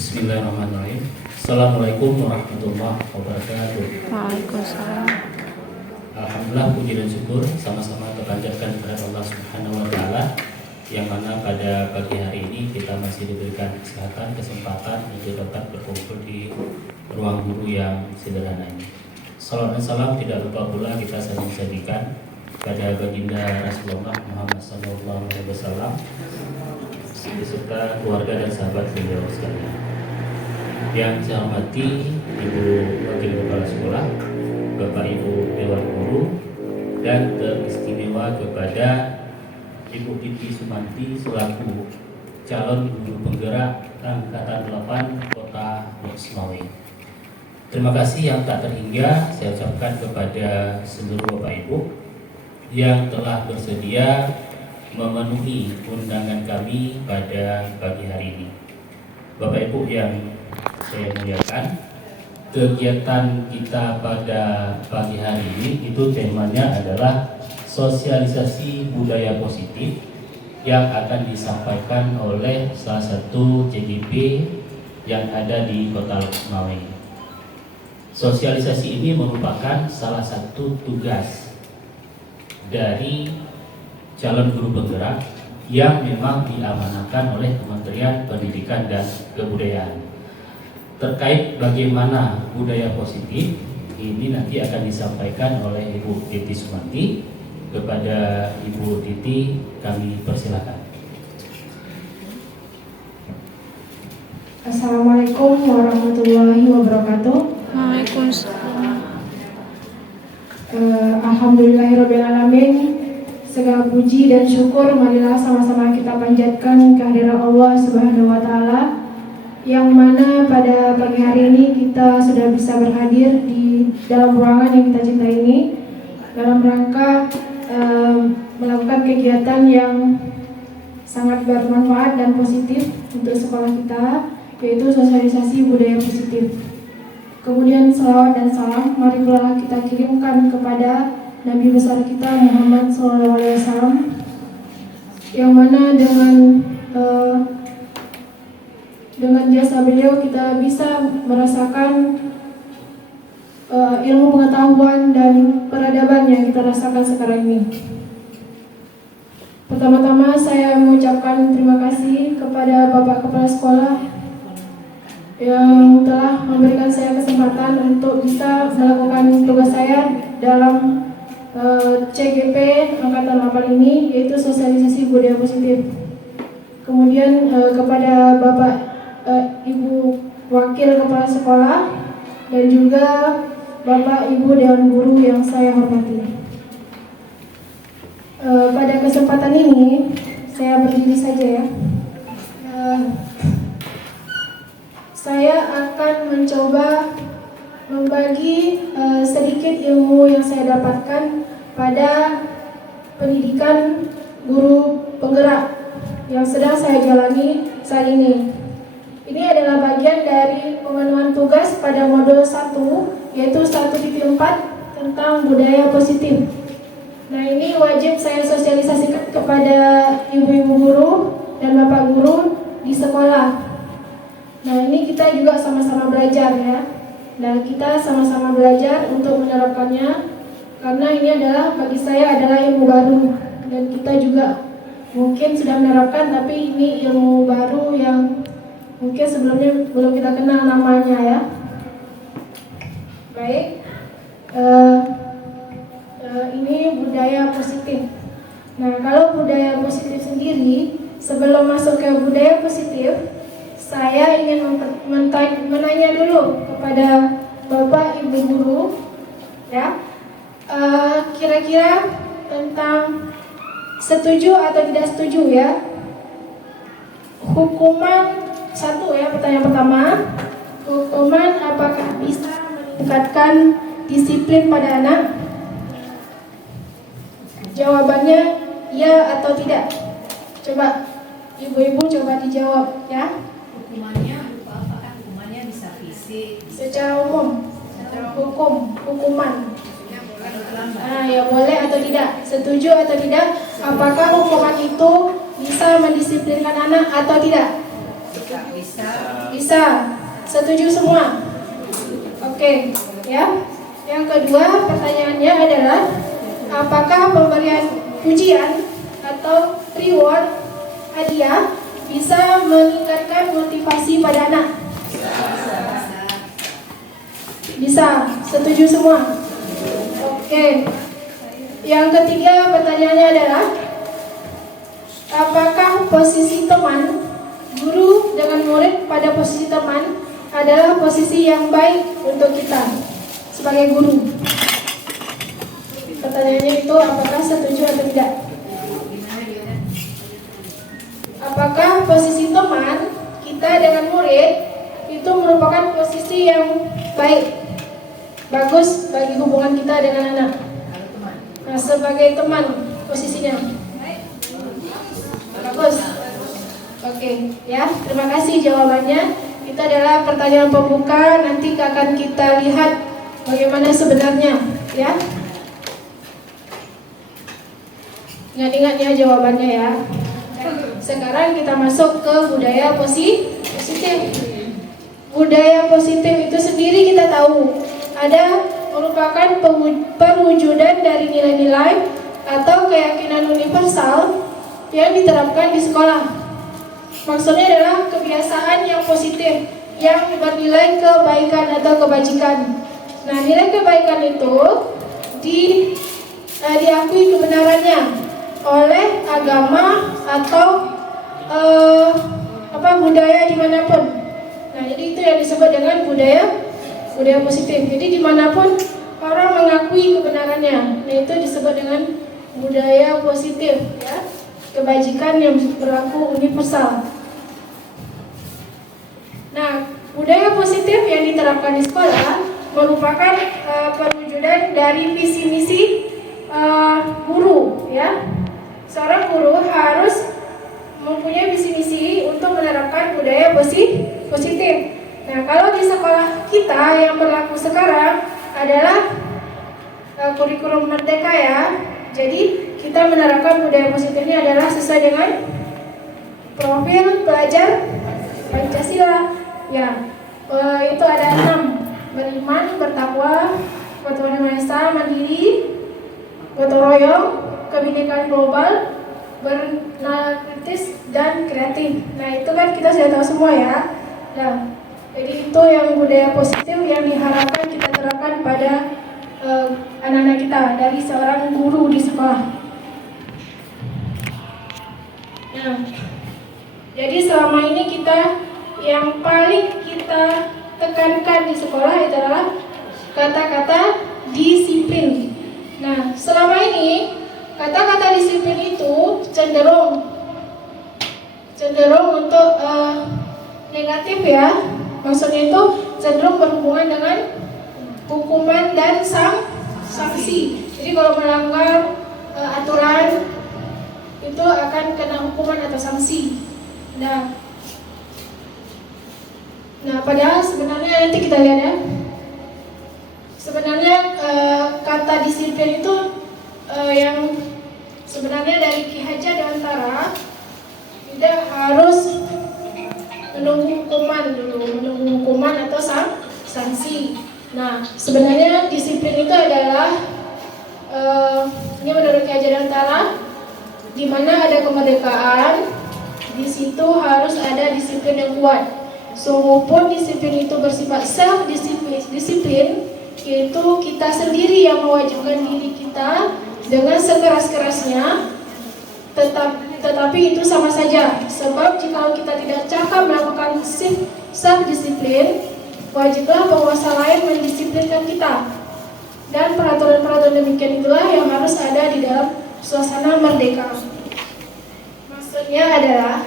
Bismillahirrahmanirrahim. Assalamualaikum warahmatullahi wabarakatuh. Waalaikumsalam. Alhamdulillah, puji dan syukur sama-sama terpanjatkan kepada Allah Subhanahu wa taala, yang mana pada pagi hari ini kita masih diberikan kesempatan untuk dapat berkumpul di ruang guru yang sederhana ini. Salam dan salam tidak lupa pula kita sajikan pada baginda Rasulullah Muhammad SAW beserta keluarga dan sahabat beliau sekalian. Yang saya hormati Ibu Wakil Kepala Sekolah, Bapak Ibu Dewan Guru, dan teristimewa kepada Ibu Titi Sumanti selaku calon guru penggerak Angkatan 8 Kota Lok-Semawe. Terima kasih yang tak terhingga saya ucapkan kepada seluruh Bapak Ibu yang telah bersedia memenuhi undangan kami pada pagi hari ini. Bapak Ibu yang saya muliakan, kegiatan kita pada pagi hari ini itu temanya adalah sosialisasi budaya positif yang akan disampaikan oleh salah satu CGP yang ada di Kota Lok-Semawe. Sosialisasi ini merupakan salah satu tugas dari calon guru penggerak yang memang diamanahkan oleh Kementerian Pendidikan dan Kebudayaan. Terkait bagaimana budaya positif ini nanti akan disampaikan oleh Ibu Titi Sumanti. Kepada Ibu Titi kami persilakan. Assalamualaikum warahmatullahi wabarakatuh. Waalaikumsalam. Alhamdulillahirrabbilalamin. Segala puji dan syukur marilah sama-sama kita panjatkan kehadiran Allah Subhanahu wa taala, yang mana pada pagi hari ini kita sudah bisa berhadir di dalam ruangan yang kita cintai ini dalam rangka melakukan kegiatan yang sangat bermanfaat dan positif untuk sekolah kita, yaitu sosialisasi budaya positif. Kemudian salawat dan salam marilah kita kirimkan kepada Nabi besar kita Muhammad SAW, yang mana dengan jasa beliau kita bisa merasakan ilmu pengetahuan dan peradaban yang kita rasakan sekarang ini. Pertama-tama saya mengucapkan terima kasih kepada Bapak Kepala Sekolah yang telah memberikan saya kesempatan untuk bisa melakukan tugas saya dalam CGP Angkatan 8 ini, yaitu sosialisasi budaya positif. Kemudian kepada Bapak Ibu Wakil Kepala Sekolah dan juga Bapak Ibu Dewan Guru yang saya hormati. Pada kesempatan ini saya berdiri saja ya. Saya akan mencoba membagi sedikit ilmu yang saya dapatkan pada pendidikan guru penggerak yang sedang saya jalani saat ini. Ini adalah bagian dari pemenuhan tugas pada modul 1, yaitu 1.4 tentang budaya positif. Nah, ini wajib saya sosialisasikan kepada ibu-ibu guru dan bapak guru di sekolah. Nah, ini kita juga sama-sama belajar ya. Dan kita sama-sama belajar untuk menerapkannya, karena ini adalah bagi saya adalah ilmu baru, dan kita juga mungkin sudah menerapkan, tapi ini ilmu baru yang mungkin sebelumnya belum kita kenal namanya ya. Baik, ini budaya positif. Nah, kalau budaya positif sendiri, sebelum masuk ke budaya positif, saya ingin menanya dulu kepada Bapak Ibu Guru, ya, kira-kira tentang setuju atau tidak setuju ya, hukuman. Satu ya, pertanyaan pertama, hukuman apakah bisa meningkatkan disiplin pada anak? Jawabannya ya atau tidak. Coba ibu-ibu coba dijawab ya. Hukumannya apa? Hukumannya bisa fisik. Secara umum, hukuman. Ya boleh atau tidak, setuju atau tidak? Apakah hukuman itu bisa mendisiplinkan anak atau tidak? Bisa. Bisa. Setuju semua? Oke, ya. Yang kedua pertanyaannya adalah apakah pemberian pujian atau reward hadiah bisa meningkatkan motivasi pada anak? Bisa. Setuju semua? Oke. Yang ketiga pertanyaannya adalah apakah posisi teman, guru dengan murid pada posisi teman adalah posisi yang baik untuk kita sebagai guru? Pertanyaannya itu apakah setuju atau tidak? Apakah posisi teman kita dengan murid itu merupakan posisi yang baik, bagus bagi hubungan kita dengan anak? Nah, sebagai teman posisinya bagus. Oke, ya. Terima kasih jawabannya. Itu adalah pertanyaan pembuka. Nanti akan kita lihat bagaimana sebenarnya, ya. Ingat-ingat ya jawabannya ya. Sekarang kita masuk ke budaya positif. Budaya positif itu sendiri kita tahu ada merupakan perwujudan dari nilai-nilai atau keyakinan universal yang diterapkan di sekolah. Maksudnya adalah kebiasaan yang positif yang bernilai kebaikan atau kebajikan. Nah, nilai kebaikan itu diakui kebenarannya oleh agama atau budaya dimanapun. Nah, jadi itu yang disebut dengan budaya positif. Jadi dimanapun orang mengakui kebenarannya, nah itu disebut dengan budaya positif, ya. Kebajikan yang berlaku universal. Nah, budaya positif yang diterapkan di sekolah merupakan perwujudan dari visi misi guru, ya. Seorang guru harus mempunyai visi misi untuk menerapkan budaya positif. Nah, kalau di sekolah kita yang berlaku sekarang adalah kurikulum merdeka, ya. Jadi kita menerapkan budaya positifnya adalah sesuai dengan profil pelajar Pancasila, ya. Itu ada 6: beriman, bertakwa, bertuhan yang Maha Esa, mandiri, gotong royong, kebinekaan global, bernalar kritis, dan kreatif. Nah, itu kan kita sudah tahu semua, ya. Nah, jadi itu yang budaya positif yang diharapkan kita terapkan pada anak-anak kita dari seorang guru di sekolah. Nah, jadi selama ini yang paling kita tekankan di sekolah adalah kata-kata disiplin. Nah, selama ini kata-kata disiplin itu cenderung untuk negatif, ya. Maksudnya itu cenderung berhubungan dengan hukuman dan sanksi. Jadi kalau melanggar aturan itu akan kena hukuman atau sanksi. Nah, padahal sebenarnya nanti kita lihat, ya. Sebenarnya kata disiplin itu yang sebenarnya dari Ki Hajar Dewantara tidak harus menunggu hukuman atau sanksi. Nah, sebenarnya disiplin itu adalah ini menurut Ki Hajar Dewantara, di mana ada kemerdekaan, di situ harus ada disiplin yang kuat. Walaupun disiplin itu bersifat self-disiplin, yaitu kita sendiri yang mewajibkan diri kita dengan sekeras-kerasnya, tetapi itu sama saja. Sebab jika kita tidak cakap melakukan self-disiplin, wajiblah penguasa lain mendisiplinkan kita. Dan peraturan-peraturan demikian itulah yang harus ada di dalam suasana merdeka. Maksudnya adalah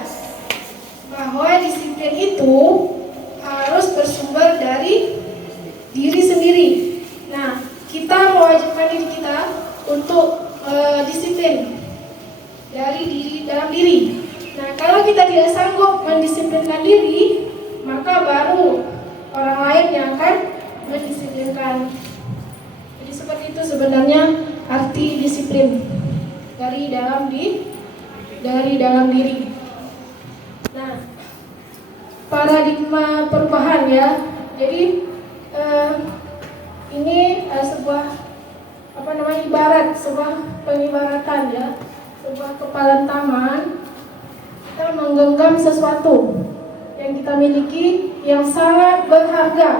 bahwa disiplin itu harus bersumber dari diri sendiri. Nah, kita mewajibkan diri kita untuk disiplin dari dalam diri. Nah, kalau kita tidak sanggup mendisiplinkan diri, maka baru orang lain yang akan mendisiplinkan. Jadi seperti itu sebenarnya arti disiplin dari dalam diri. Nah, paradigma perubahan ya. Jadi ini sebuah ibarat, sebuah pengibaratan ya, sebuah kepalan tangan. Kita menggenggam sesuatu yang kita miliki yang sangat berharga,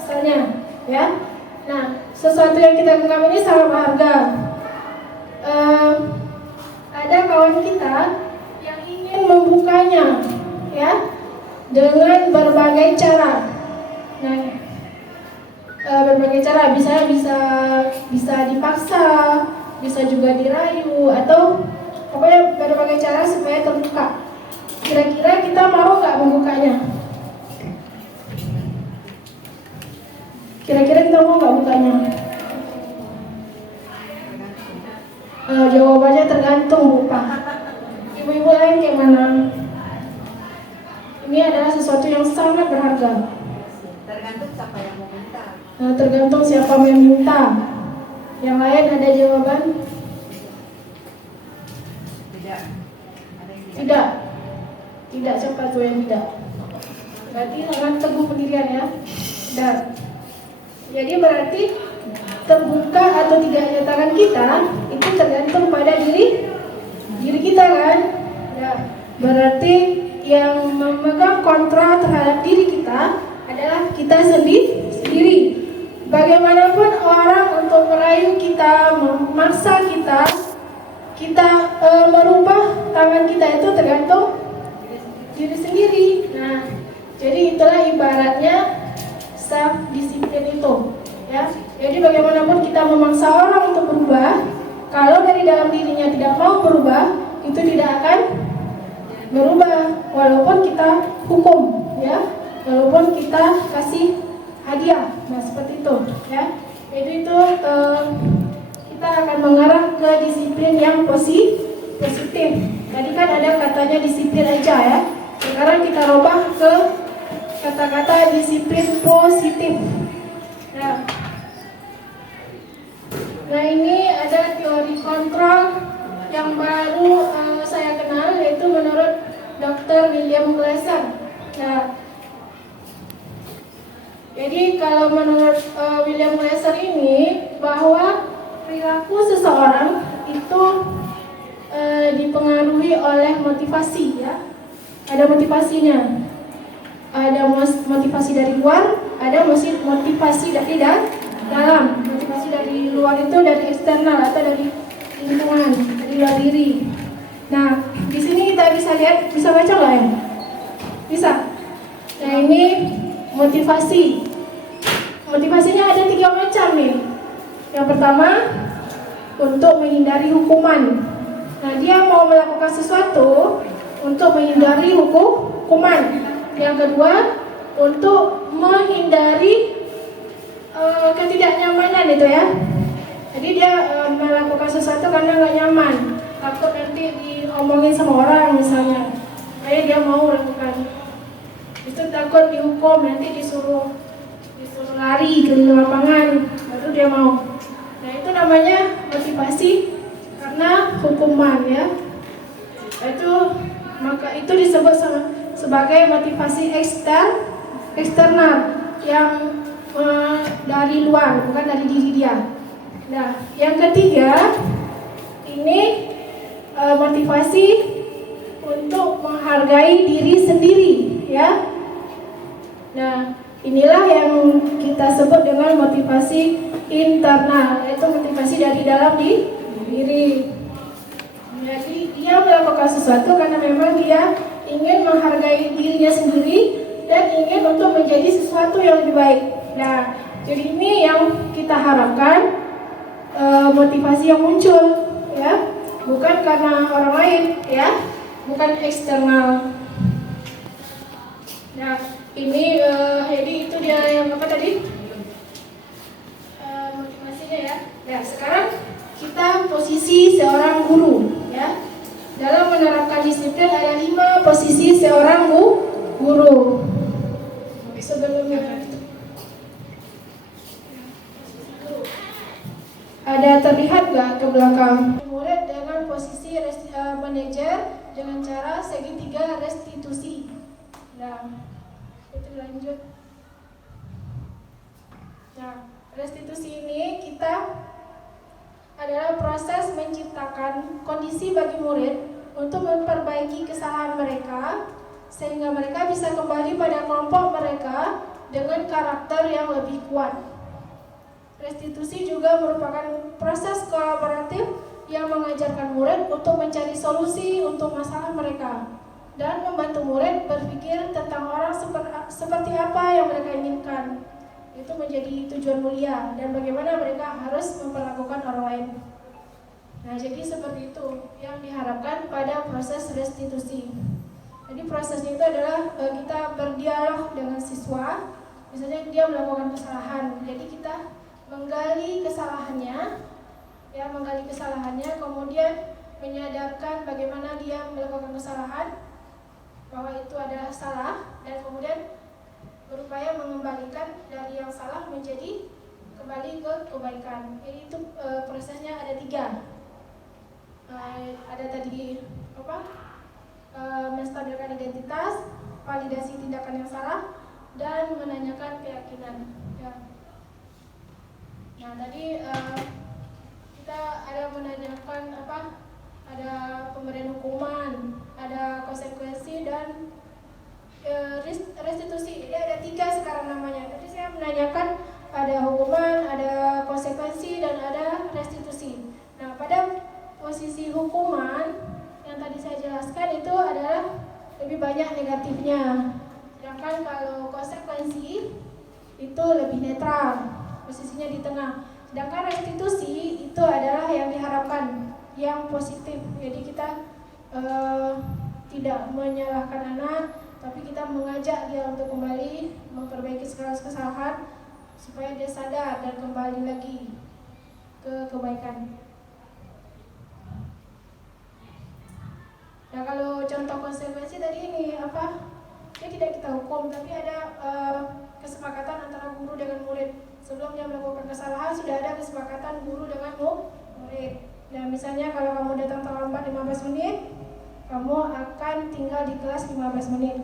misalnya ya. Nah, sesuatu yang kita genggam ini sangat berharga. Ada kawan kita yang ingin membukanya ya dengan berbagai cara. Nah, berbagai cara bisa dipaksa, bisa juga dirayu, atau pokoknya berbagai cara supaya terbuka. Kira-kira kita mau nggak membukanya? Kira-kira kita mau nggak bukanya? Jawabannya tergantung Bu Pak. Ibu-ibu lain kayak mana? Ini adalah sesuatu yang sangat berharga. Tergantung siapa yang mau minta. Tergantung siapa yang minta. Yang lain ada jawaban? Tidak. Ada yang Tidak. Tidak, siapa tuh yang tidak? Berarti sangat teguh pendirian ya. Dan jadi berarti terbuka atau tidaknya tangan kita itu tergantung pada diri kita kan. Ya, berarti yang memegang kontrol terhadap diri kita adalah kita sendiri. Bagaimanapun orang untuk merayu kita, memaksa kita merubah tangan kita itu tergantung diri sendiri. Nah, jadi itulah ibaratnya self disiplin itu, ya. Jadi bagaimanapun kita memaksa orang untuk berubah, kalau dari dalam dirinya tidak mau berubah, itu tidak akan berubah, walaupun kita hukum, ya, walaupun kita kasih hadiah. Nah, seperti itu, ya. Jadi itu kita akan mengarah ke disiplin yang positif. Tadi kan ada katanya disiplin aja ya. Sekarang kita rubah ke kata-kata disiplin positif. Nah, ini ada teori kontrol yang baru saya kenal, yaitu menurut Dr. William Glasser. Nah, jadi kalau menurut William Glasser ini, bahwa perilaku seseorang itu dipengaruhi oleh motivasi ya. Ada motivasinya. Ada motivasi dari luar, ada motivasi dari dalam. Motivasi dari luar itu dari eksternal atau dari lingkungan, dari luar diri. Nah, di sini kita bisa lihat, bisa baca nggak ya? Bisa. Nah, ini motivasi. Motivasinya ada 3 macam nih. Yang pertama, untuk menghindari hukuman. Nah, dia mau melakukan sesuatu untuk menghindari hukuman. Yang kedua, untuk menghindari ketidaknyamanan itu ya. Jadi dia melakukan sesuatu karena nggak nyaman, takut nanti diomongin sama orang misalnya. Kayak dia mau lakukan itu, takut dihukum, nanti disuruh lari ke lapangan, baru dia mau. Nah, itu namanya motivasi karena hukuman ya. Maka itu disebut sebagai motivasi eksternal yang dari luar, bukan dari diri dia. Nah, yang ketiga ini motivasi untuk menghargai diri sendiri ya. Nah, inilah yang kita sebut dengan motivasi internal, yaitu motivasi dari dalam diri. Jadi dia melakukan sesuatu karena memang dia ingin menghargai dirinya sendiri dan ingin untuk menjadi sesuatu yang lebih baik. Nah, jadi ini yang kita harapkan, motivasi yang muncul ya, bukan karena orang lain ya, bukan eksternal. Nah, ini jadi itu dia yang apa tadi? Motivasinya ya. Nah, sekarang kita posisi seorang guru ya. Dalam menerapkan disiplin ada 5 posisi seorang guru. Sebelumnya ada terlihat nggak ke belakang? Murid dengan posisi manajer dengan cara segitiga restitusi. Nah, lanjut. Nah, restitusi ini kita adalah proses menciptakan kondisi bagi murid untuk memperbaiki kesalahan mereka sehingga mereka bisa kembali pada kelompok mereka dengan karakter yang lebih kuat. Restitusi juga merupakan proses kolaboratif yang mengajarkan murid untuk mencari solusi untuk masalah mereka dan membantu murid berpikir tentang orang seperti apa yang mereka inginkan. Itu menjadi tujuan mulia dan bagaimana mereka harus memperlakukan orang lain. Nah, jadi seperti itu yang diharapkan pada proses restitusi. Jadi prosesnya itu adalah kita berdialog dengan siswa. Misalnya dia melakukan kesalahan, jadi kita menggali kesalahannya, kemudian menyadarkan bagaimana dia melakukan kesalahan, bahwa itu adalah salah, dan kemudian berupaya mengembalikan dari yang salah menjadi kembali ke kebaikan. Jadi itu prosesnya ada 3. Ada tadi menstabilkan identitas, validasi tindakan yang salah, dan menanyakan keyakinan. Ya. Nah, tadi kita ada menanyakan ada pemberian hukuman, ada konsekuensi, dan restitusi. Ini ada 3 sekarang namanya. Tadi saya menanyakan ada hukuman, ada konsekuensi, dan ada restitusi. Nah, pada posisi hukuman yang tadi saya jelaskan itu adalah lebih banyak negatifnya. Sedangkan kalau konsekuensi itu lebih netral, posisinya di tengah. Sedangkan restitusi itu adalah yang diharapkan, yang positif. Jadi kita tidak menyalahkan anak, tapi kita mengajak dia untuk kembali memperbaiki segala kesalahan supaya dia sadar dan kembali lagi ke kebaikan. Nah, kalau contoh konsekuensi tadi ini dia tidak kita hukum, tapi ada kesepakatan antara guru dengan murid. Sebelum dia melakukan kesalahan sudah ada kesepakatan guru dengan murid. Nah, misalnya kalau kamu datang terlambat 15 menit, kamu akan tinggal di kelas 15 menit.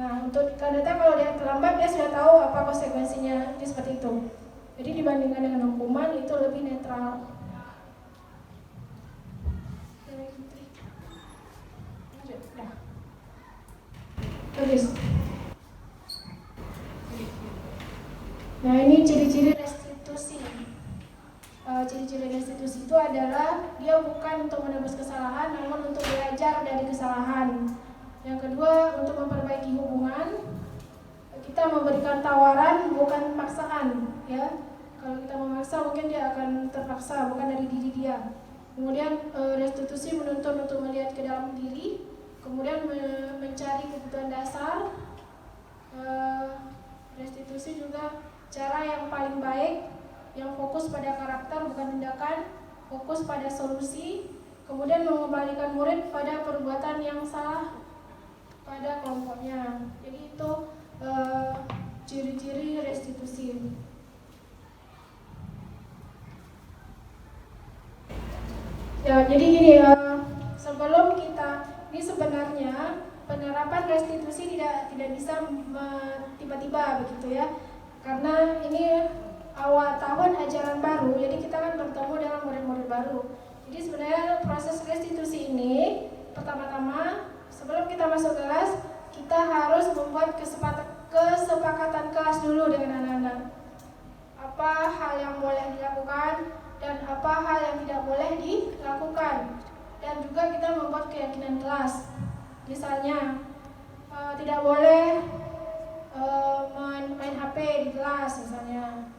Nah, untuk ternyata kalau dia terlambat, dia sudah tahu apa konsekuensinya. Jadi seperti itu. Jadi dibandingkan dengan hukuman itu lebih netral. Terus. Nah, ini ciri-ciri restitusi. Ciri-ciri restitusi itu adalah dia bukan untuk menebus kesalahan, namun untuk belajar dari kesalahan. Yang kedua, untuk memperbaiki hubungan. Kita memberikan tawaran, bukan paksaan, ya. Kalau kita memaksa, mungkin dia akan terpaksa, bukan dari diri dia. Kemudian restitusi menuntun untuk melihat ke dalam diri. Kemudian mencari kebutuhan dasar. Restitusi juga cara yang paling baik, yang fokus pada karakter bukan tindakan, fokus pada solusi, kemudian mengembalikan murid pada perbuatan yang salah pada kelompoknya. Jadi itu ciri-ciri restitusi. Ya, jadi gini, sebelum kita ini sebenarnya penerapan restitusi tidak bisa tiba-tiba begitu ya, karena ini awal tahun ajaran baru, jadi kita kan bertemu dengan murid-murid baru. Jadi sebenarnya proses restitusi ini pertama-tama sebelum kita masuk kelas, kita harus membuat kesepakatan kelas dulu dengan anak-anak. Apa hal yang boleh dilakukan dan apa hal yang tidak boleh dilakukan. Dan juga kita membuat keyakinan kelas. Misalnya tidak boleh main HP di kelas misalnya.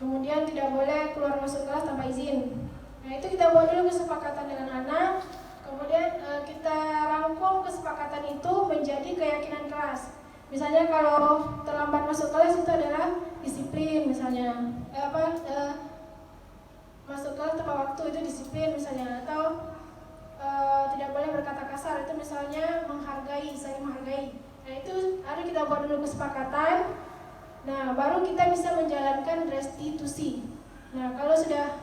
Kemudian tidak boleh keluar masuk kelas tanpa izin. Nah, itu kita buat dulu kesepakatan dengan anak. Kemudian kita rangkum kesepakatan itu menjadi keyakinan kelas. Misalnya kalau terlambat masuk kelas itu adalah disiplin misalnya. Masuk kelas tepat waktu itu disiplin misalnya, atau tidak boleh berkata kasar, itu misalnya saling menghargai. Nah, itu harus kita buat dulu kesepakatan. Nah, baru kita bisa menjalankan restitusi. Nah, kalau sudah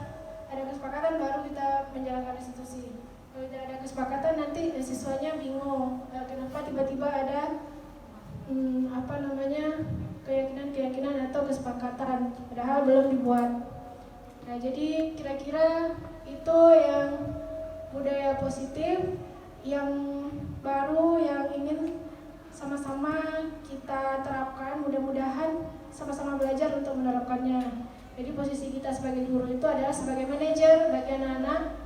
ada kesepakatan baru kita menjalankan restitusi. Kalau tidak ada kesepakatan nanti siswanya bingung, kenapa tiba-tiba ada keyakinan atau kesepakatan, padahal belum dibuat. Nah, jadi kira-kira itu yang budaya positif yang baru yang ingin sama-sama kita terapkan. Mudah-mudahan sama-sama belajar untuk menerapkannya. Jadi posisi kita sebagai guru itu adalah sebagai manajer bagi anak-anak.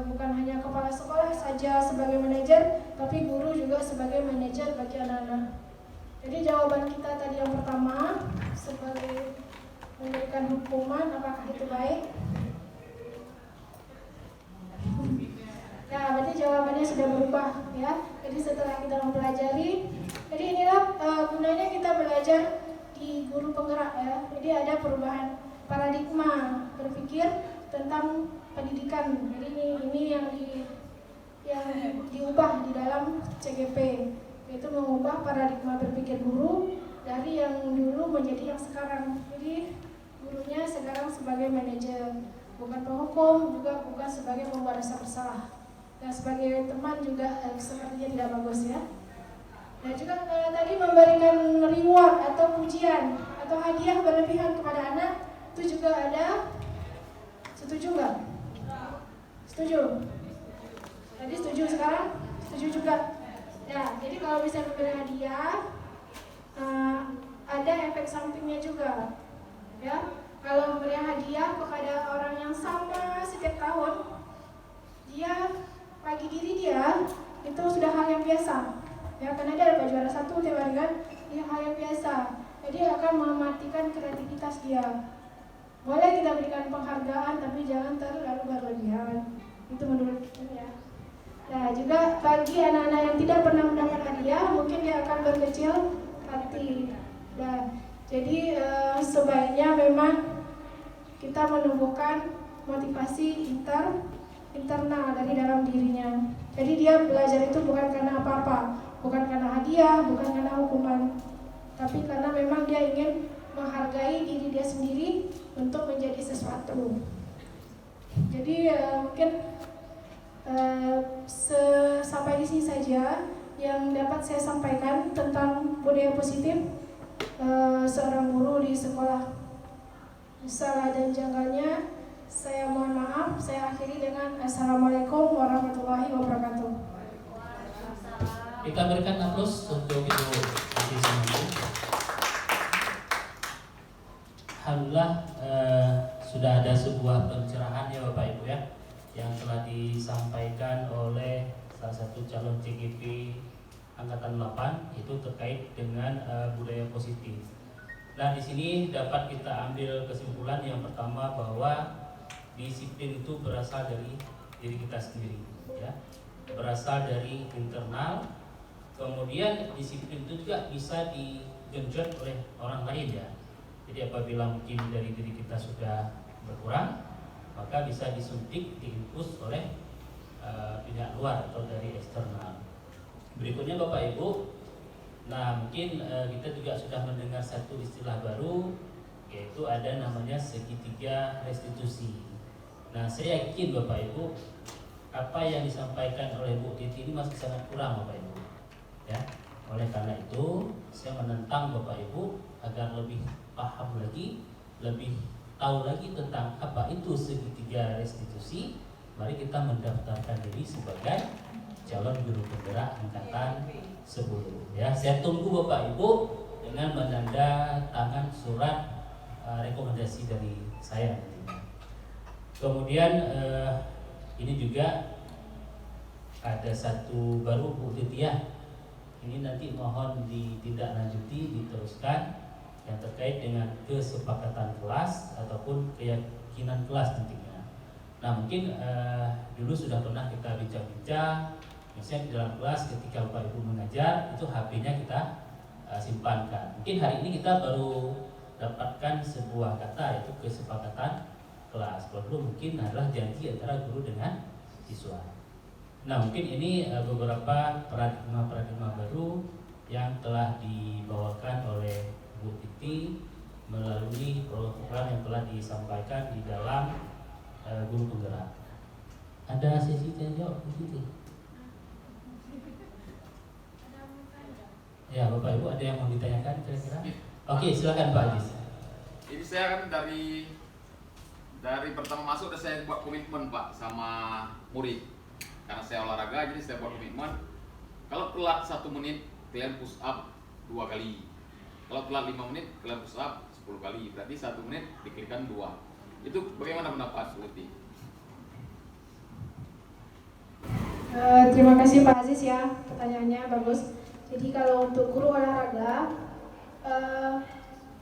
Bukan hanya kepala sekolah saja sebagai manajer, tapi guru juga sebagai manajer bagi anak-anak. Jadi jawaban kita tadi yang pertama sebagai memberikan hukuman, apakah itu baik? Nah, berarti jawabannya sudah berubah ya. Jadi setelah kita mempelajari, jadi inilah gunanya kita belajar di guru penggerak ya. Jadi ada perubahan paradigma berpikir tentang pendidikan. Jadi ini yang diubah di dalam CGP, yaitu mengubah paradigma berpikir guru dari yang dulu menjadi yang sekarang. Jadi gurunya sekarang sebagai manajer, bukan penghukum, juga bukan sebagai pembuat rasa bersalah. Dan sebagai teman juga sepertinya tidak bagus ya. Dan juga tadi memberikan reward atau pujian atau hadiah berlebihan kepada anak, itu juga ada. Setuju nggak? Setuju? Tadi setuju, sekarang setuju juga. Ya, jadi kalau bisa memberi hadiah, ada efek sampingnya juga. Ya, kalau memberi hadiah kepada orang yang sama setiap tahun, dia bagi diri dia itu sudah hal yang biasa. Ya, karena dia dapat juara 1 tiap hari kan, dia hal yang biasa. Jadi akan mematikan kreativitas dia. Boleh kita berikan penghargaan, tapi jangan terlalu berlebihan. Itu menurut kita ya. Nah, juga bagi anak-anak yang tidak pernah mendapat hadiah, mungkin dia akan berkecil hati. Nah, jadi sebaiknya memang kita menumbuhkan motivasi internal dari dalam dirinya. Jadi dia belajar itu bukan karena apa-apa, bukan karena hadiah, bukan karena hukuman, tapi karena memang dia ingin menghargai diri dia sendiri untuk menjadi sesuatu. Jadi mungkin sampai di sini saja yang dapat saya sampaikan tentang budaya positif seorang guru di sekolah. Salah dan janggalnya saya mohon maaf. Saya akhiri dengan Assalamualaikum warahmatullahi wabarakatuh. Kita berikan aplaus untuk Ibu Siti Sumanti. Alhamdulillah sudah ada sebuah pencerahan ya Bapak Ibu ya, yang telah disampaikan oleh salah satu calon CGP Angkatan 8 itu terkait dengan budaya positif. Nah, di sini dapat kita ambil kesimpulan yang pertama bahwa disiplin itu berasal dari diri kita sendiri ya, berasal dari internal. Kemudian disiplin itu juga bisa digenjot oleh orang lain ya. Jadi apabila mungkin dari diri kita sudah berkurang, maka bisa disuntik, diinpus oleh pihak luar atau dari eksternal. Berikutnya Bapak Ibu, nah mungkin kita juga sudah mendengar satu istilah baru, yaitu ada namanya segitiga restitusi. Nah, saya yakin Bapak Ibu, apa yang disampaikan oleh Bu Titi ini masih sangat kurang Bapak Ibu ya. Oleh karena itu saya menentang Bapak Ibu agar lebih paham lagi, lebih tahu lagi tentang apa itu segitiga restitusi. Mari kita mendaftarkan diri sebagai calon guru penggerak angkatan 10 ya. Saya tunggu Bapak Ibu dengan menanda tangan surat rekomendasi dari saya. Kemudian ini juga ada satu baru Bu Titi ya. Ini nanti mohon ditindaklanjuti, diteruskan yang terkait dengan kesepakatan kelas ataupun keyakinan kelas nantinya. Nah, mungkin dulu sudah pernah kita bincang-bincang, misalnya di dalam kelas ketika Bapak Ibu mengajar itu HP-nya kita simpankan. Mungkin hari ini kita baru dapatkan sebuah kata, yaitu kesepakatan kelas. Kalau dulu mungkin adalah janji antara guru dengan siswa. Nah, mungkin ini beberapa paradigma baru yang telah dibawakan oleh Bu Titi melalui program yang telah disampaikan di dalam guru penggerak. Ada sesi tanya jawab Bu Titi? Ya, Bapak Ibu ada yang mau ditanyakan kira-kira? Oke, silakan Pak Ajis. Ini saya kan dari pertama masuk udah saya buat komitmen Pak sama murid. Karena saya olahraga jadi saya buat komitmen. Kalau telat 1 menit kalian push up 2 kali. Kalau telat 5 menit kalian push up 10 kali. Berarti 1 menit dikalikan 2. Itu bagaimana pendapat Suti? Terima kasih Pak Aziz ya, pertanyaannya bagus. Jadi kalau untuk guru olahraga,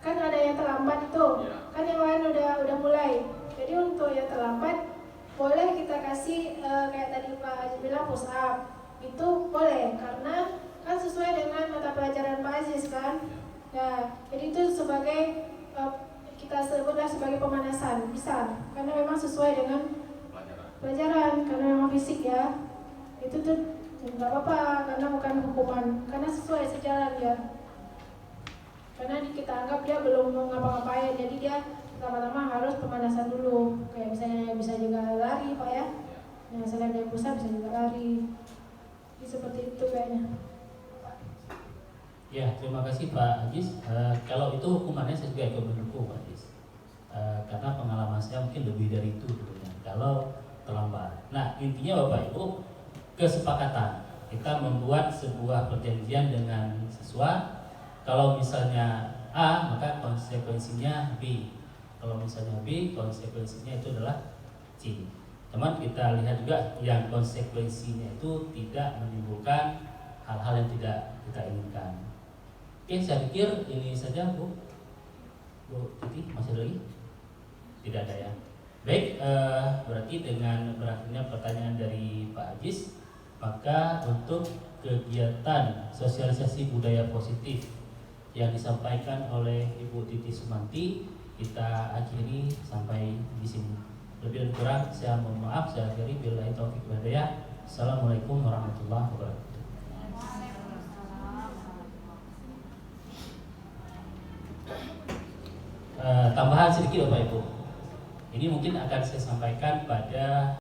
kan ada yang terlambat itu, kan yang lain udah mulai. Jadi untuk yang terlambat, boleh kita kasih kayak tadi Pak Aziz bilang push up, itu boleh karena kan sesuai dengan mata pelajaran Pak Aziz kan. Nah, jadi itu sebagai kita sebutlah sebagai pemanasan, bisa karena memang sesuai dengan pelajaran karena memang fisik ya. Itu tuh nggak apa-apa karena bukan hukuman, karena sesuai sejalan ya. Karena kita anggap dia belum mau ngapa-ngapain, jadi dia pertama-tama harus pemanasan dulu. Kayak misalnya bisa juga lari Pak ya. Nah selain dari pusat bisa juga lari. Jadi seperti itu kayaknya. Ya, terima kasih Pak Ajis. Kalau itu hukumannya saya juga ikut mendukung Pak Ajis. Karena pengalaman saya mungkin lebih dari itu dulunya. Kalau terlambat. Nah intinya Bapak Ibu, kesepakatan kita membuat sebuah perjanjian dengan siswa. Kalau misalnya A, maka konsekuensinya B. Kalau misalnya B, konsekuensinya itu adalah C. Teman kita lihat juga yang konsekuensinya itu tidak menimbulkan hal-hal yang tidak kita inginkan. Oke, saya pikir ini saja Bu Titi, masih ada lagi? Tidak ada ya. Baik, berarti dengan berakhirnya pertanyaan dari Pak Ajis, maka untuk kegiatan sosialisasi budaya positif yang disampaikan oleh Ibu Titi Sumanti kita akhiri sampai di sini. Lebih dan kurang saya mohon maaf, saya akhiri billahi taufiq wal hidayah. Assalamualaikum warahmatullahi wabarakatuh. Tambahan sedikit Bapak Ibu. Ini mungkin akan saya sampaikan pada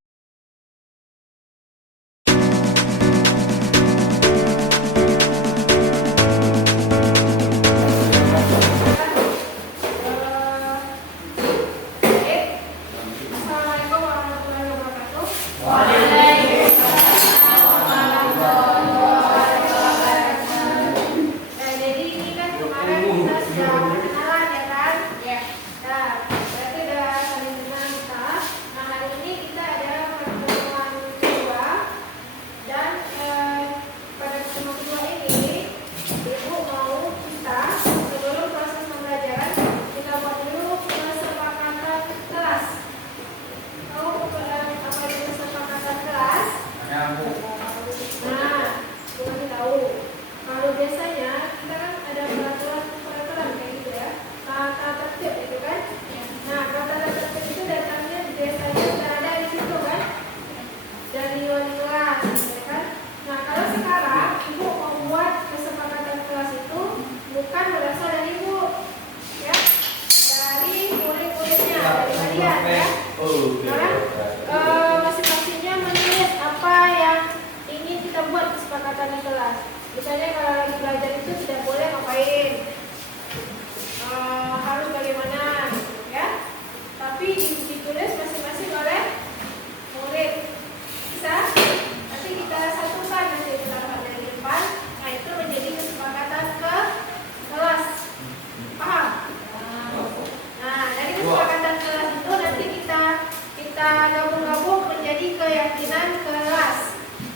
masing-masingnya menulis apa yang ingin kita buat kesepakatan di kelas. Misalnya kalau lagi belajar itu tidak boleh ngapain, harus bagaimana, ya. Tapi ditulis masing-masing oleh murid. Bisa? Nanti kita satukan nanti kita taruh dari depan. Nah itu menjadi kesepakatan ke kelas. Paham? Nah dari kesepakatan kelas itu nanti kita gabung-gabung menjadi keyakinan kelas.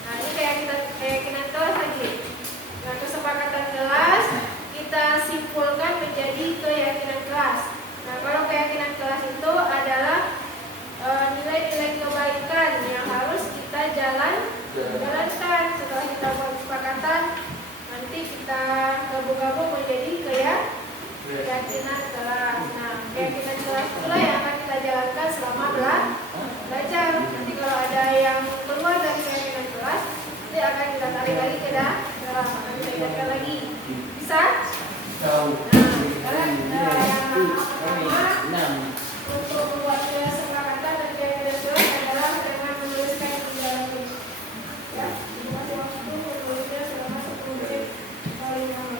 Nah ini keyakinan kelas lagi. Nah kesepakatan kelas kita simpulkan menjadi keyakinan kelas. Nah kalau keyakinan kelas itu adalah nilai-nilai kebaikan yang harus kita jalankan setelah kita buat kesepakatan. Nanti kita gabung-gabung menjadi keyakinan kelas. Nah keyakinan kelas itulah yang akan kita jalankan selama belajar. Nanti kalau ada yang keluar dari keyakinan kelas, nanti akan kita tarik lagi ke dalam, akan kita ingatkan lagi. Bisa? Nah, sekarang yang pertama untuk membuat kesepakatan dan keyakinan kelas adalah dengan menuliskan di dalam buku. Ya, dikasih waktu menulisnya selama 10 menit paling lama.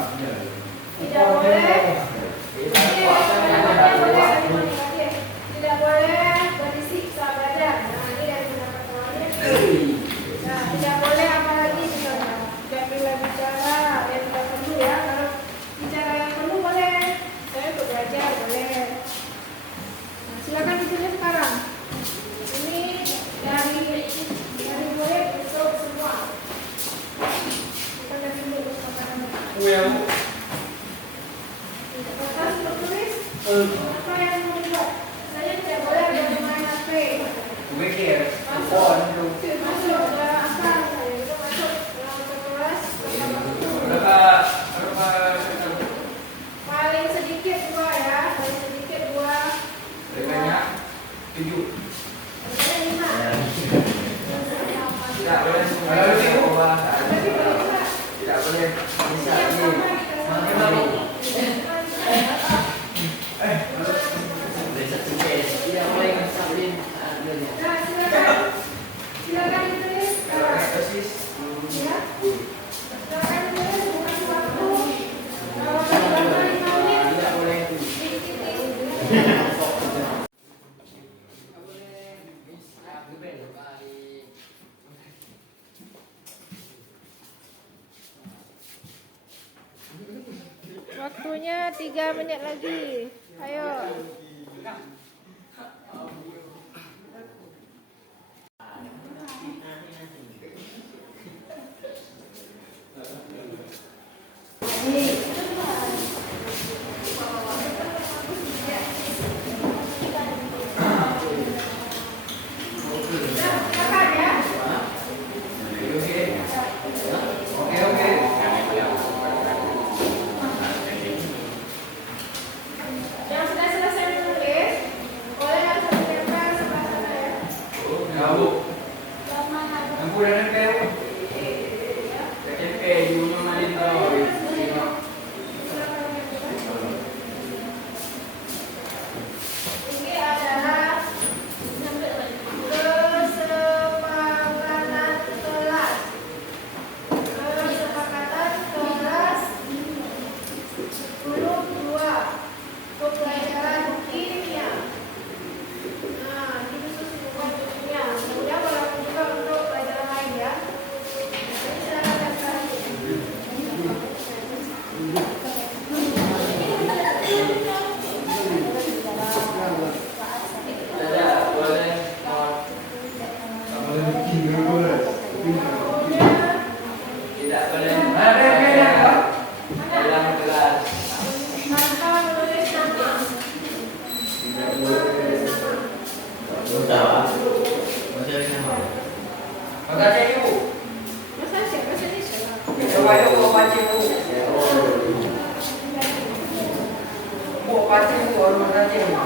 Tidak boleh. Tidak boleh bersiksa badan. Nah, ini dari pendapat lainnya. Nah, tidak boleh apalagi misalnya bila bicara yang tidak perlu ya. Kalau bicara yang perlu boleh. Saya untuk belajar boleh. Nah, silakan ditulis sekarang. Ini dari murid untuk semua. Kita kasih dulu makanan. Kertas untuk tulis. Apa yang mau dibuat? Saya tidak boleh ada main HP. Masuk dalam akal. Itu masuk dalam kelas. Paling sedikit 2 ya. Paling sedikit 2. Banyak 7. Ada 5. Tidak boleh. Tidak boleh. Bisa ini. Nah, silakan ditulis. Ya. Silakan ditulis bukan waktu. Kalau sudah 5 menit. Waktunya 3 menit lagi. Ayo. Yang sudah selesai menulis, boleh langsung ditempel sebelah sana ya. Lampu dan nempel. Nempel di ujung malin tau. Ini adalah kesepakatan kelas. Kesepakatan kelas 10-2 pembelajaran kimia. Nah, ini khusus buat kimia. Kemudian berlaku juga untuk pelajaran lain ya. Jadi silakan daftar. Tidak boleh. Tidak boleh. Dalam kelas. Tanpa menulis nama. Baca yuk. Bahasa siapa? Bahasa Indonesia. Coba yuk kau baca yuk. Mau baca yuk orang baca yuk.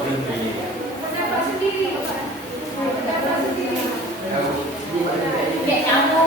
Pendapat sendiri. Pendapat sendiri. Kayak kamu.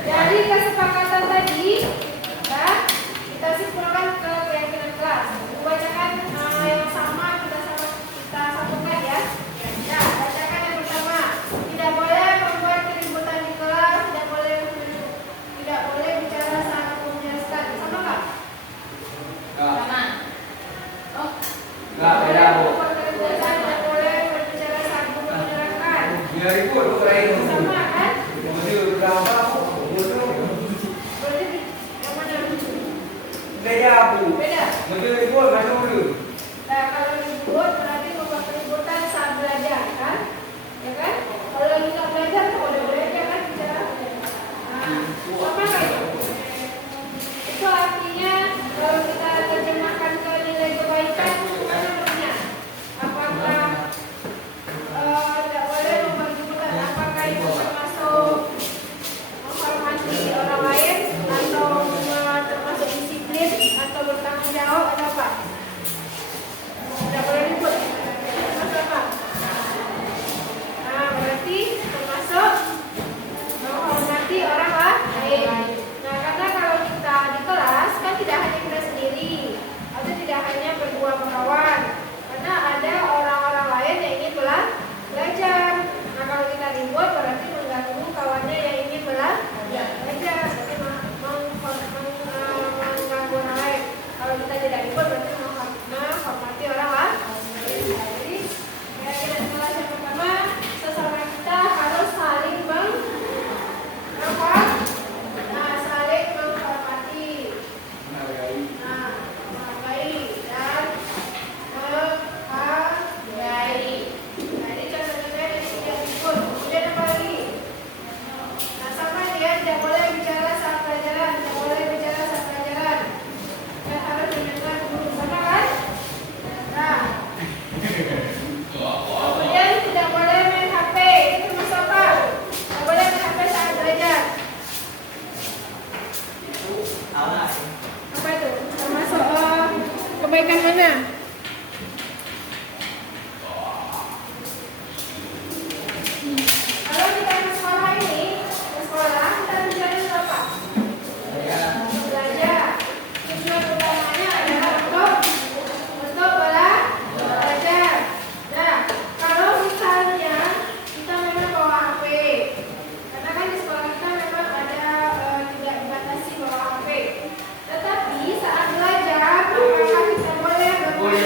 Dari kesepakatan tadi, ya, kita simpulkan ke keyakinan kelas. Nah, kalau ribut berarti membuat keributan saat belajar, kan? Ya kan? Kalau lagi nggak belajar, kok udah belajar kan bicara? Nah, apa itu? Itu artinya kalau kita terjemahkan ke nilai kebaikan, mana artinya? Apakah tidak boleh membuat keributan? Apakah itu termasuk menghormati orang lain atau termasuk disiplin atau bertanggung jawab atau apa? Tidak boleh ribut. Termasuk apa? Nah, berarti termasuk menghormati orang lain. Nah, karena kalau kita di kelas kan tidak hanya kita sendiri atau tidak hanya berdua kawan, karena ada orang-orang lain yang ingin belajar. Nah, kalau kita ribut berarti mengganggu kawannya yang ingin belajar. Berarti mengganggu orang lain. Kalau kita tidak ribut berarti menghormati orang lain. Jadi kelas yang pertama, sesama kita harus saling saling menghormati, menghargai dan menghargai. Nah, ini contoh-contohnya dari tidak ribut. Kemudian apa lagi? Nah, sama dia tidak boleh bicara saat pelajaran, tidak boleh bicara saat pelajaran. Dan harus mendengar guru, sama kan? Nah, kemudian tidak boleh main HP. Itu termasuk apa? Tidak boleh main HP saat belajar. Apa itu? Termasuk kebaikan mana? Kalau kita ke sekolah ini, kita bicara apa? Belajar. Tujuan utamanya adalah untuk belajar. Nah, kalau misalnya kita memang bawa HP, karena kan di sekolah kita memang ada tidak dibatasi bawa HP. Tetapi saat belajar, apakah kita boleh bermain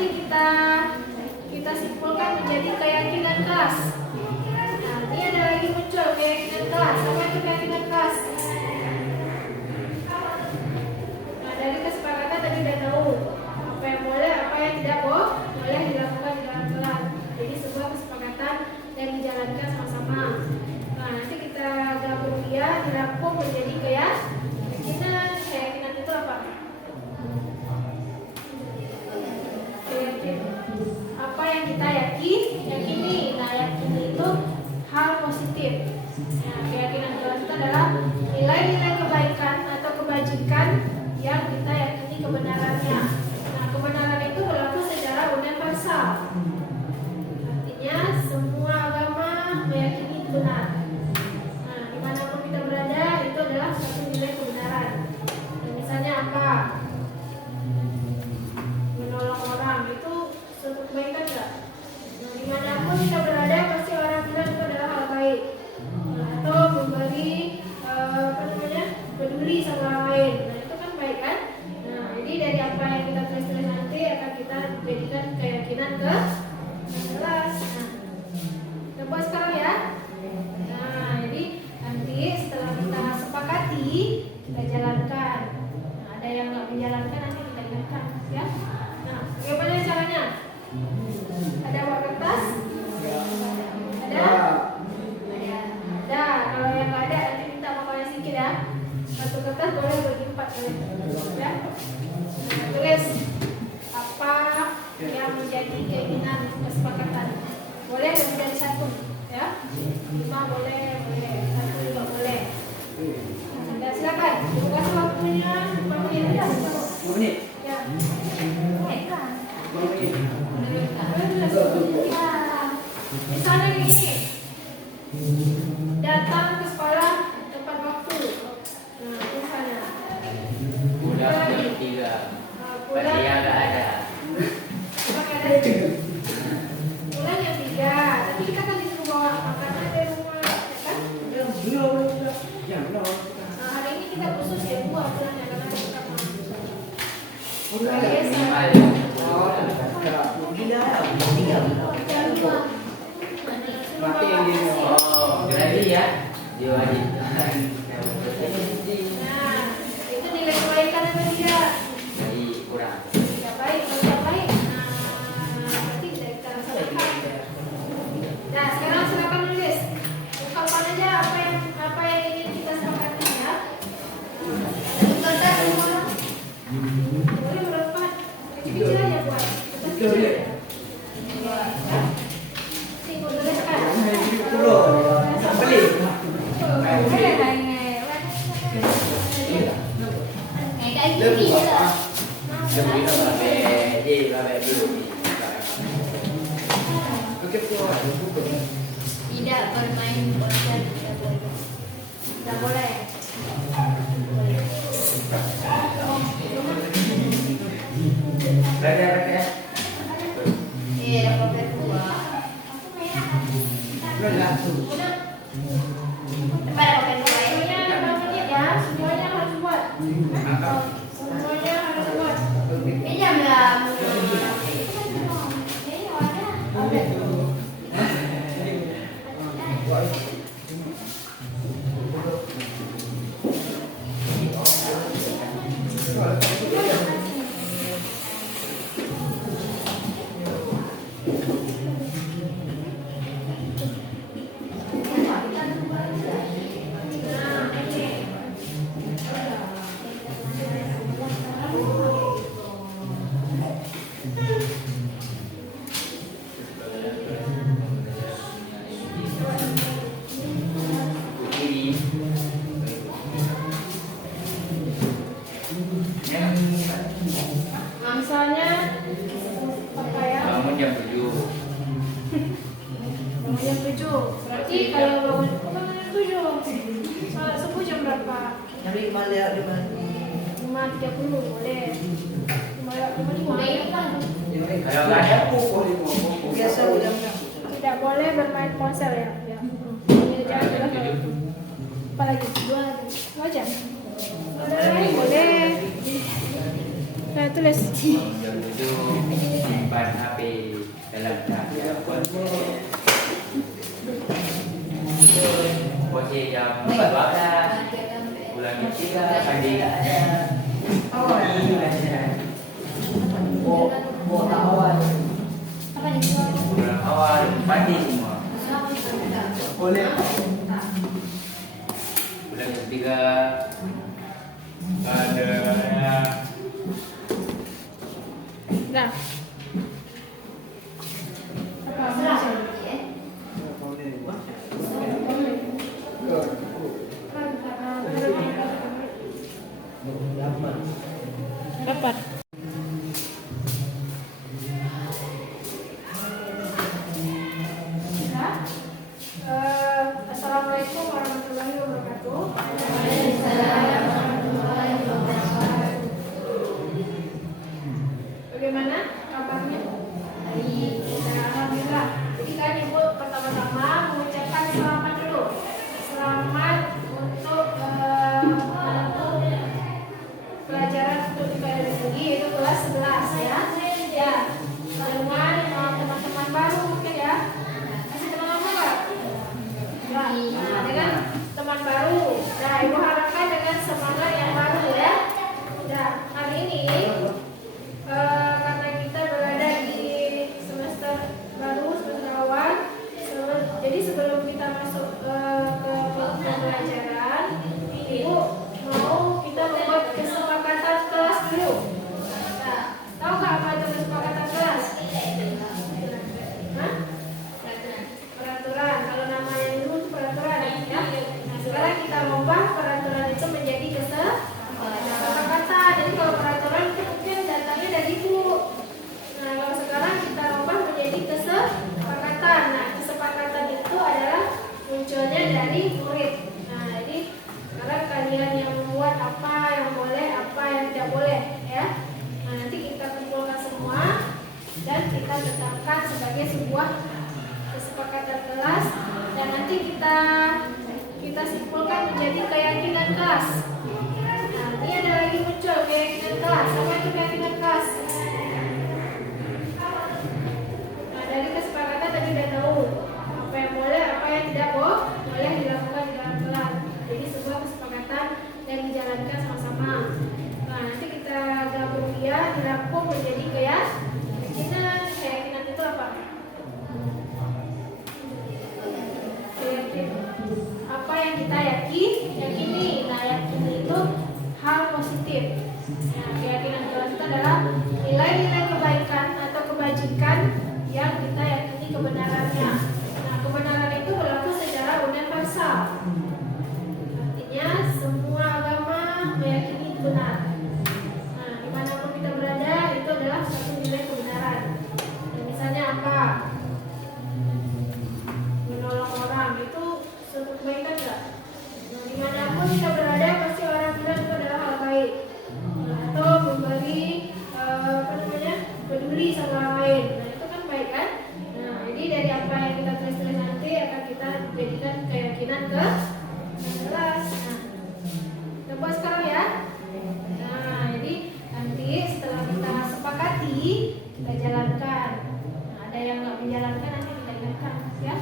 nanti kita simpulkan menjadi keyakinan kelas. Nah, ini ada lagi muncul keyakinan kelas. Apa itu keyakinan kelas? Nah, dari kesepakatan tadi udah tahu apa yang boleh, apa yang tidak boleh dilakukan di dalam kelas. Jadi sebuah kesepakatan dan dijalankan sama-sama. Nah, nanti kita gabung dia, dirangkum menjadi keyakinan. Keyakinan itu apa? Apa yang kita yakini. Nah, yakini itu hal positif. Nah, keyakinan kelas itu adalah nilai-nilai kebaikan atau kebajikan yang kita yakini kebenarannya. Nah, kebenaran itu berlaku secara universal. Artinya semua agama meyakini itu benar. Nah, dimanapun kita berada itu adalah satu nilai kebenaran. Nah, misalnya apa? Menolong orang itu suatu kebaikan nggak? Nah, dimanapun kita berada pasti orang bilang itu adalah hal baik. Nah, atau memberi peduli sama orang lain. Nah, itu kan baik kan? Nah, jadi dari apa yang kita tulis nanti akan kita jadikan keyakinan ke kelas. Nah, kita buat sekarang ya. Nah, jadi nanti setelah kita sepakati kita jalankan. Nah, ada yang nggak menjalankan nanti kita ingatkan ya. Nah, bagaimana caranya? Ada buat kertas? Ada? Ada. Kalau yang nggak ada nanti minta makanya sedikit ya. Satu kertas boleh bagi 4 kali. Ya. Nah, tulis apa yang menjadi keinginan kesepakatan. Boleh lebih dari 1 ya. 5 boleh, 1 juga boleh. Nah, silakan. Buka waktunya 5 menit aja. 5 menit. Ya. Misalnya gini, datang ke sekolah tepat waktu. Nah, misalnya Udah lagi. jam 3. Pulang Pasti nggak ada. Pulang jam 3. Tapi kita kan disuruh bawa makanan dari rumah, ya kan? Nah, hari ini kita khusus ya buat pulangnya karena kita mau. Jangan lupa. Mati yang dia. Oh, berarti ya diwajib. Nah, itu nilai kebaikan apa tidak? Jadi kurang. Tidak baik, kalau tidak baik. Nah, berarti tidak kita laksanakan. Nah, sekarang silakan nulis. Ungkapkan aja apa yang ingin kita sepakati ya. Kertas semua. Boleh berapa? Kecil-kecil aja buat. Kecil aja. Sini tuliskan. Beli. Lebih. Lebih babe dulu. Oke, puas. Tidak bermain ponsel tidak boleh. Tidak boleh. Berarti apa ya? Iya, dapat dua. Udah. Pada pakai dua. Semuanya bangunnya ya, semuanya harus buat. Semuanya harus buat. Pinjam lah. Misalnya apa ya? Bangun jam 7. Bangun jam 7. Berarti kalau bangun jam 7, salat subuh jam berapa? Tapi kembali di mana? 5.30 boleh. 5.55 ya kan? Kalau nggak ada, Biasa udah. Tidak boleh bermain ponsel ya. Ya. Ini jangan apalagi 2 jam. Boleh. Nah, tulis. jam 7. Posisi jam 4 ada. Bulan ketiga pagi nggak ada. Oh, bulan awal. Bulan awal pagi semua. Boleh. Bulan ketiga ada ya. Dah. Dapat. Assalamualaikum warahmatullahi wabarakatuh. Bagaimana kabarnya? Alhamdulillah. Jadi kan Ibu pertama-tama mengucapkan selamat dulu. Selamat untuk pelajaran untuk IPA tinggi yaitu kelas 11 ya. Ya. Dengan teman-teman baru mungkin ya. Masih teman-teman enggak? Ya. Nah, dengan teman baru. Nah, Ibu harapkan dengan semangat yang baru ya. Nah, hari ini karena kita berada di semester baru, semester awal, jadi sebelum kita masuk ke pembelajaran, Ibu mau kita membuat kesepakatan kelas dulu. Nah, tahu nggak apa itu kesepakatan kelas? Hah? Peraturan. Kalau namanya dulu itu peraturan ya. Nah, sekarang kita ubah peraturan itu menjadi kesepakatan. Jadi kalau peraturan itu mungkin datangnya dari Ibu. Nah, kalau sekarang kita ubah menjadi kesepakatan. Nah, kesepakatan itu adalah munculnya dari murid. Nah, jadi sekarang kalian yang membuat apa yang boleh, apa yang tidak boleh ya. Nah, nanti kita kumpulkan semua dan kita tetapkan sebagai sebuah kesepakatan kelas dan nanti kita simpulkan menjadi keyakinan kelas. Nah, ini ada lagi muncul keyakinan kelas. Apa itu keyakinan kelas? Nah, dari kesepakatan tadi udah tahu apa yang boleh, apa yang tidak boleh dilakukan di dalam kelas. Jadi sebuah kesepakatan yang dijalankan sama-sama. Nah, nanti kita gabung dia, dirangkum menjadi keyakinan. Keyakinan itu apa? Apa yang kita yakini. Nah, yakini itu hal positif. Nah, keyakinan kelas itu adalah nilai-nilai kebaikan atau kebajikan yang kita yakini kebenarannya. Nah, kebenaran itu berlaku secara universal. Artinya semua agama meyakini itu benar. Nah, dimanapun kita berada itu adalah satu nilai kebenaran. Dan misalnya apa? Menolong orang itu suatu kebaikan nggak? Nah, dimanapun kita berada pasti orang bilang itu adalah hal baik. Nah, atau memberi peduli sama orang lain. Nah, itu kan baik kan? Nah, jadi dari apa yang kita tulis nanti akan kita jadikan keyakinan ke kelas. Nah, kita buat sekarang ya. Nah, jadi nanti setelah kita sepakati kita jalankan. Nah, ada yang nggak menjalankan nanti kita ingatkan ya.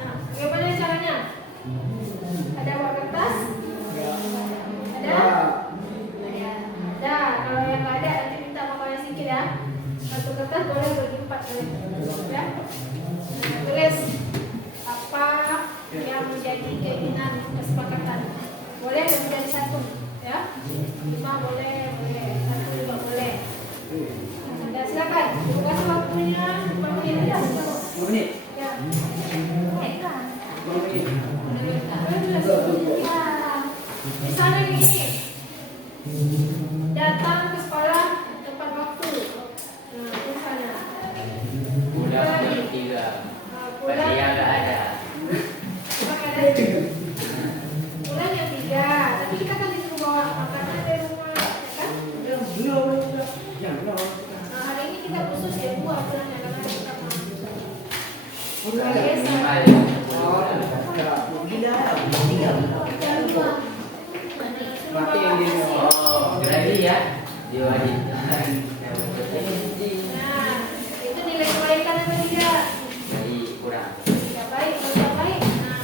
Nah, bagaimana caranya? Ada buat kertas? Ada? Ada. Kalau yang nggak ada nanti minta mamanya sedikit ya. Satu kertas boleh bagi 4 kali ya. Tulis apa yang menjadi keinginan kesepakatan. Boleh lebih dari satu ya. 5 boleh, 1 juga boleh. Ya, silakan. Terima kasih waktunya. 5 menit aja. 10 menit. Ya. Misalnya begini, datang ke sekolah tepat waktu. Nah, misalnya Udah jam 3. Pasti nggak ada. Pulang jam 3, tapi kita kan disuruh bawa makanan dari rumah, ya kan? Nah, hari ini kita khusus ya buat pulangnya karena kita mau. Oh, berarti ya. Diwajib. Nah, itu nilai kebaikan apa tidak? Jadi kurang. Tidak baik, tidak baik. Nah,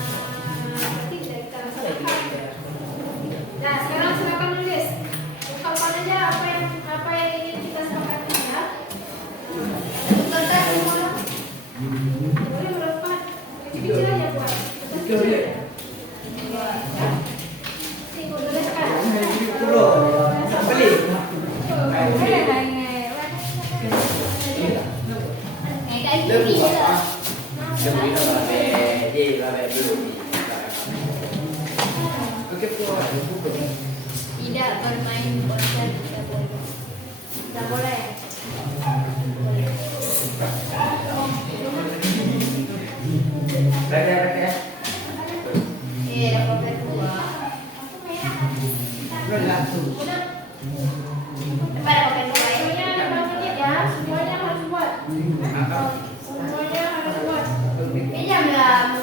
Tidak bermain ponsel tidak boleh. Tidak boleh. Dapat kedua. Dapat kedua ini. Semuanya harus buat. Semuanya harus buat. Ini jangan.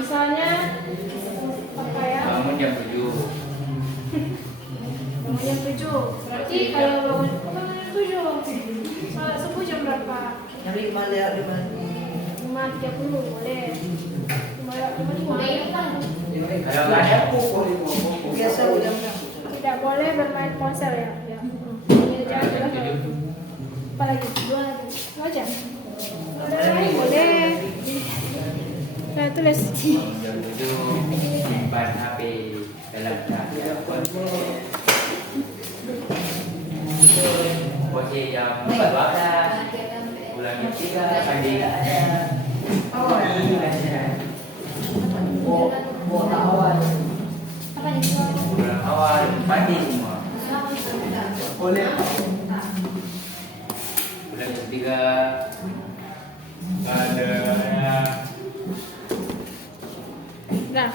Misalnya apa ya? Bangun jam 7. Bangun jam 7. Berarti kalau bangun jam 7, sholat subuh jam berapa? Jam 5:30. 5.30 boleh. 5.55. Kalau nggak ada Biasa jam 6. Tidak boleh bermain ponsel ya. Ini jangan apa lagi? 2 aja. Ada lain boleh. Nah, tulis. jam 7 simpan HP dalam cahaya. Posisi jam 12 bulan 3 pagi ada. Apa nih? Bulan awal mandi semua. Boleh. Bulan ketiga ada Dah.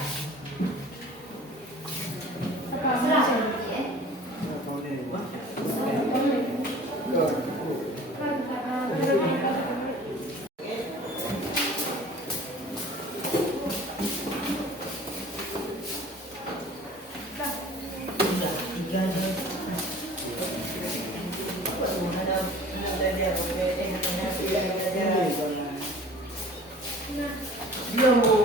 Apa ponsel? Dia mau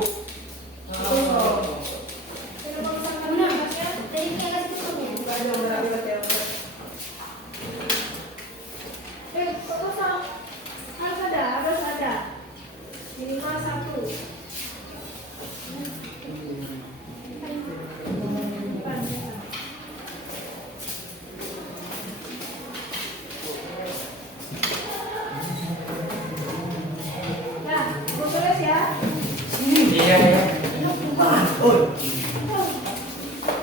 Harus ada. Minimal 1. Nah, aku tulis ya. iya ya.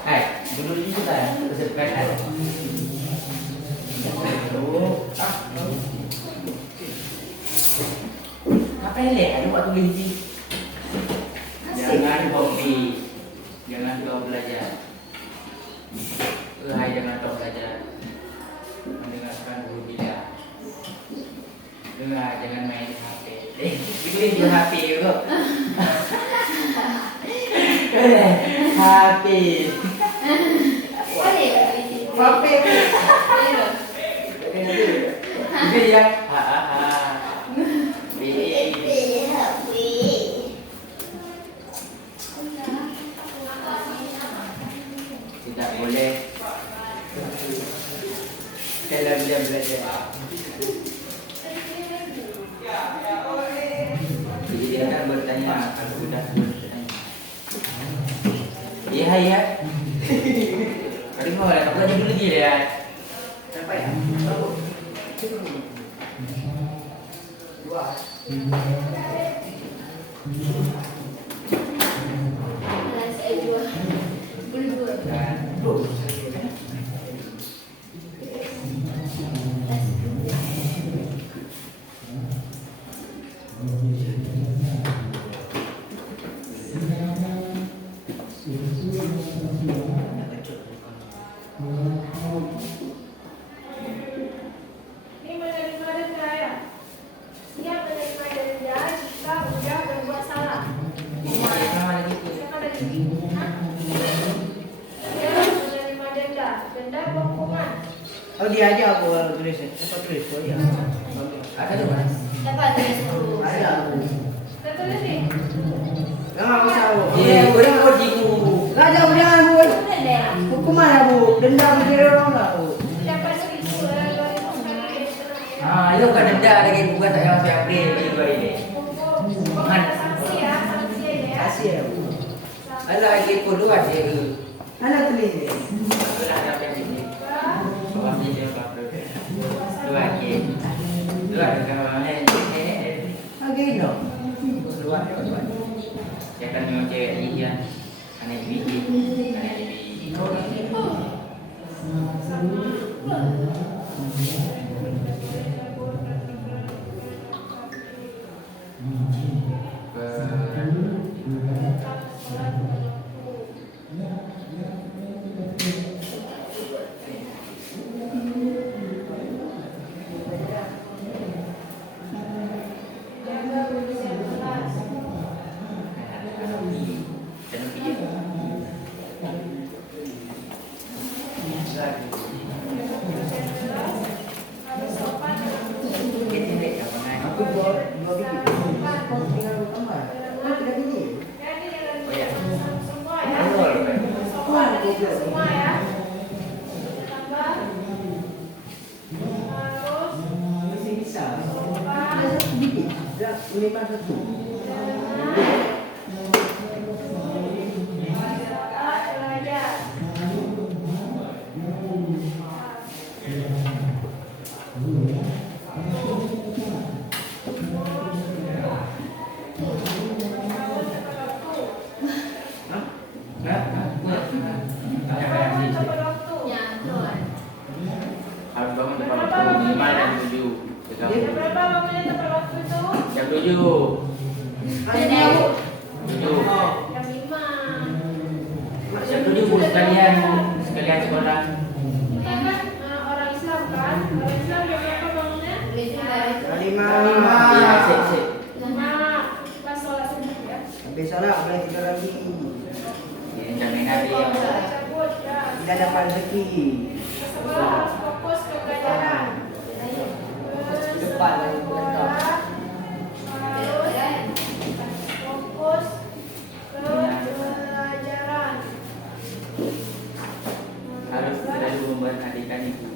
Hai, dulu kita bersepeda. Ngapain lihat? Ada waktu biji. Jangan kopi, jangan kau belajar. Hai, jangan kau belajar. Mendengarkan guru tidak. Dengar, jangan main HP. Ikutin di HP itu. HP. Pape. Itu ya. Tidak boleh dalam jam belajar. Jadi dia akan bertanya kalau sudah bertanya. Iya ya. Tadi mau lihat aku aja dulu dia lihat. Siapa ya? Ini menerima denda ya. Siap menerima denda jika sudah Oh dia aja aku tulisnya. Cepat tulis oh iya. Ada tuh mas. Dapat tulis dulu. Ada aku. Kita tulis nih. Nggak bisa bu. Iya, gue udah mau jiku. Nggak ada jangan bu. Udah deh. Hukuman ya bu. Dendam kiri orang nggak bu. Dapat 1.000 Ah, itu kan denda lagi bukan saya masih April bagi gue ini. Ada sanksi ya, sanksi aja ya. Kasih ya bu. Ada lagi kedua sih. Mana tulis? Sudah ada yang ini. Bawa sini Pak. Dua lagi. Dua kalau ini. Agak dong. Dua. Ya kan memang cewek ini ya. Aneh bikin. Aneh bikin. Aku dua biji. Tinggal tambah. Tidak biji. Semua ya. Semua tadi semua ya. Tambah. Terus Masih bisa. tambah. Sedikit. Sudah 51. Belajar. Harus bangun tepat waktu 5 dan 7. Berapa bangunnya tepat waktu itu? Jam 7. Ayo bu. 7. Jam 5. Jam 7 Bu, sekalian sekolah. Kita kan orang Islam kan? Orang Islam jam berapa bangunnya? Lima. Iya, sip. 5. Pas sholat subuh ya. Habis sholat boleh tidur lagi. Ini jamin Nabi ya. Cabut ya. Tidak dapat rezeki. Sekolah harus fokus ke pelajaran. Depan lagi berkata. Harus fokus ke pelajaran. Harus selalu memperhatikan itu.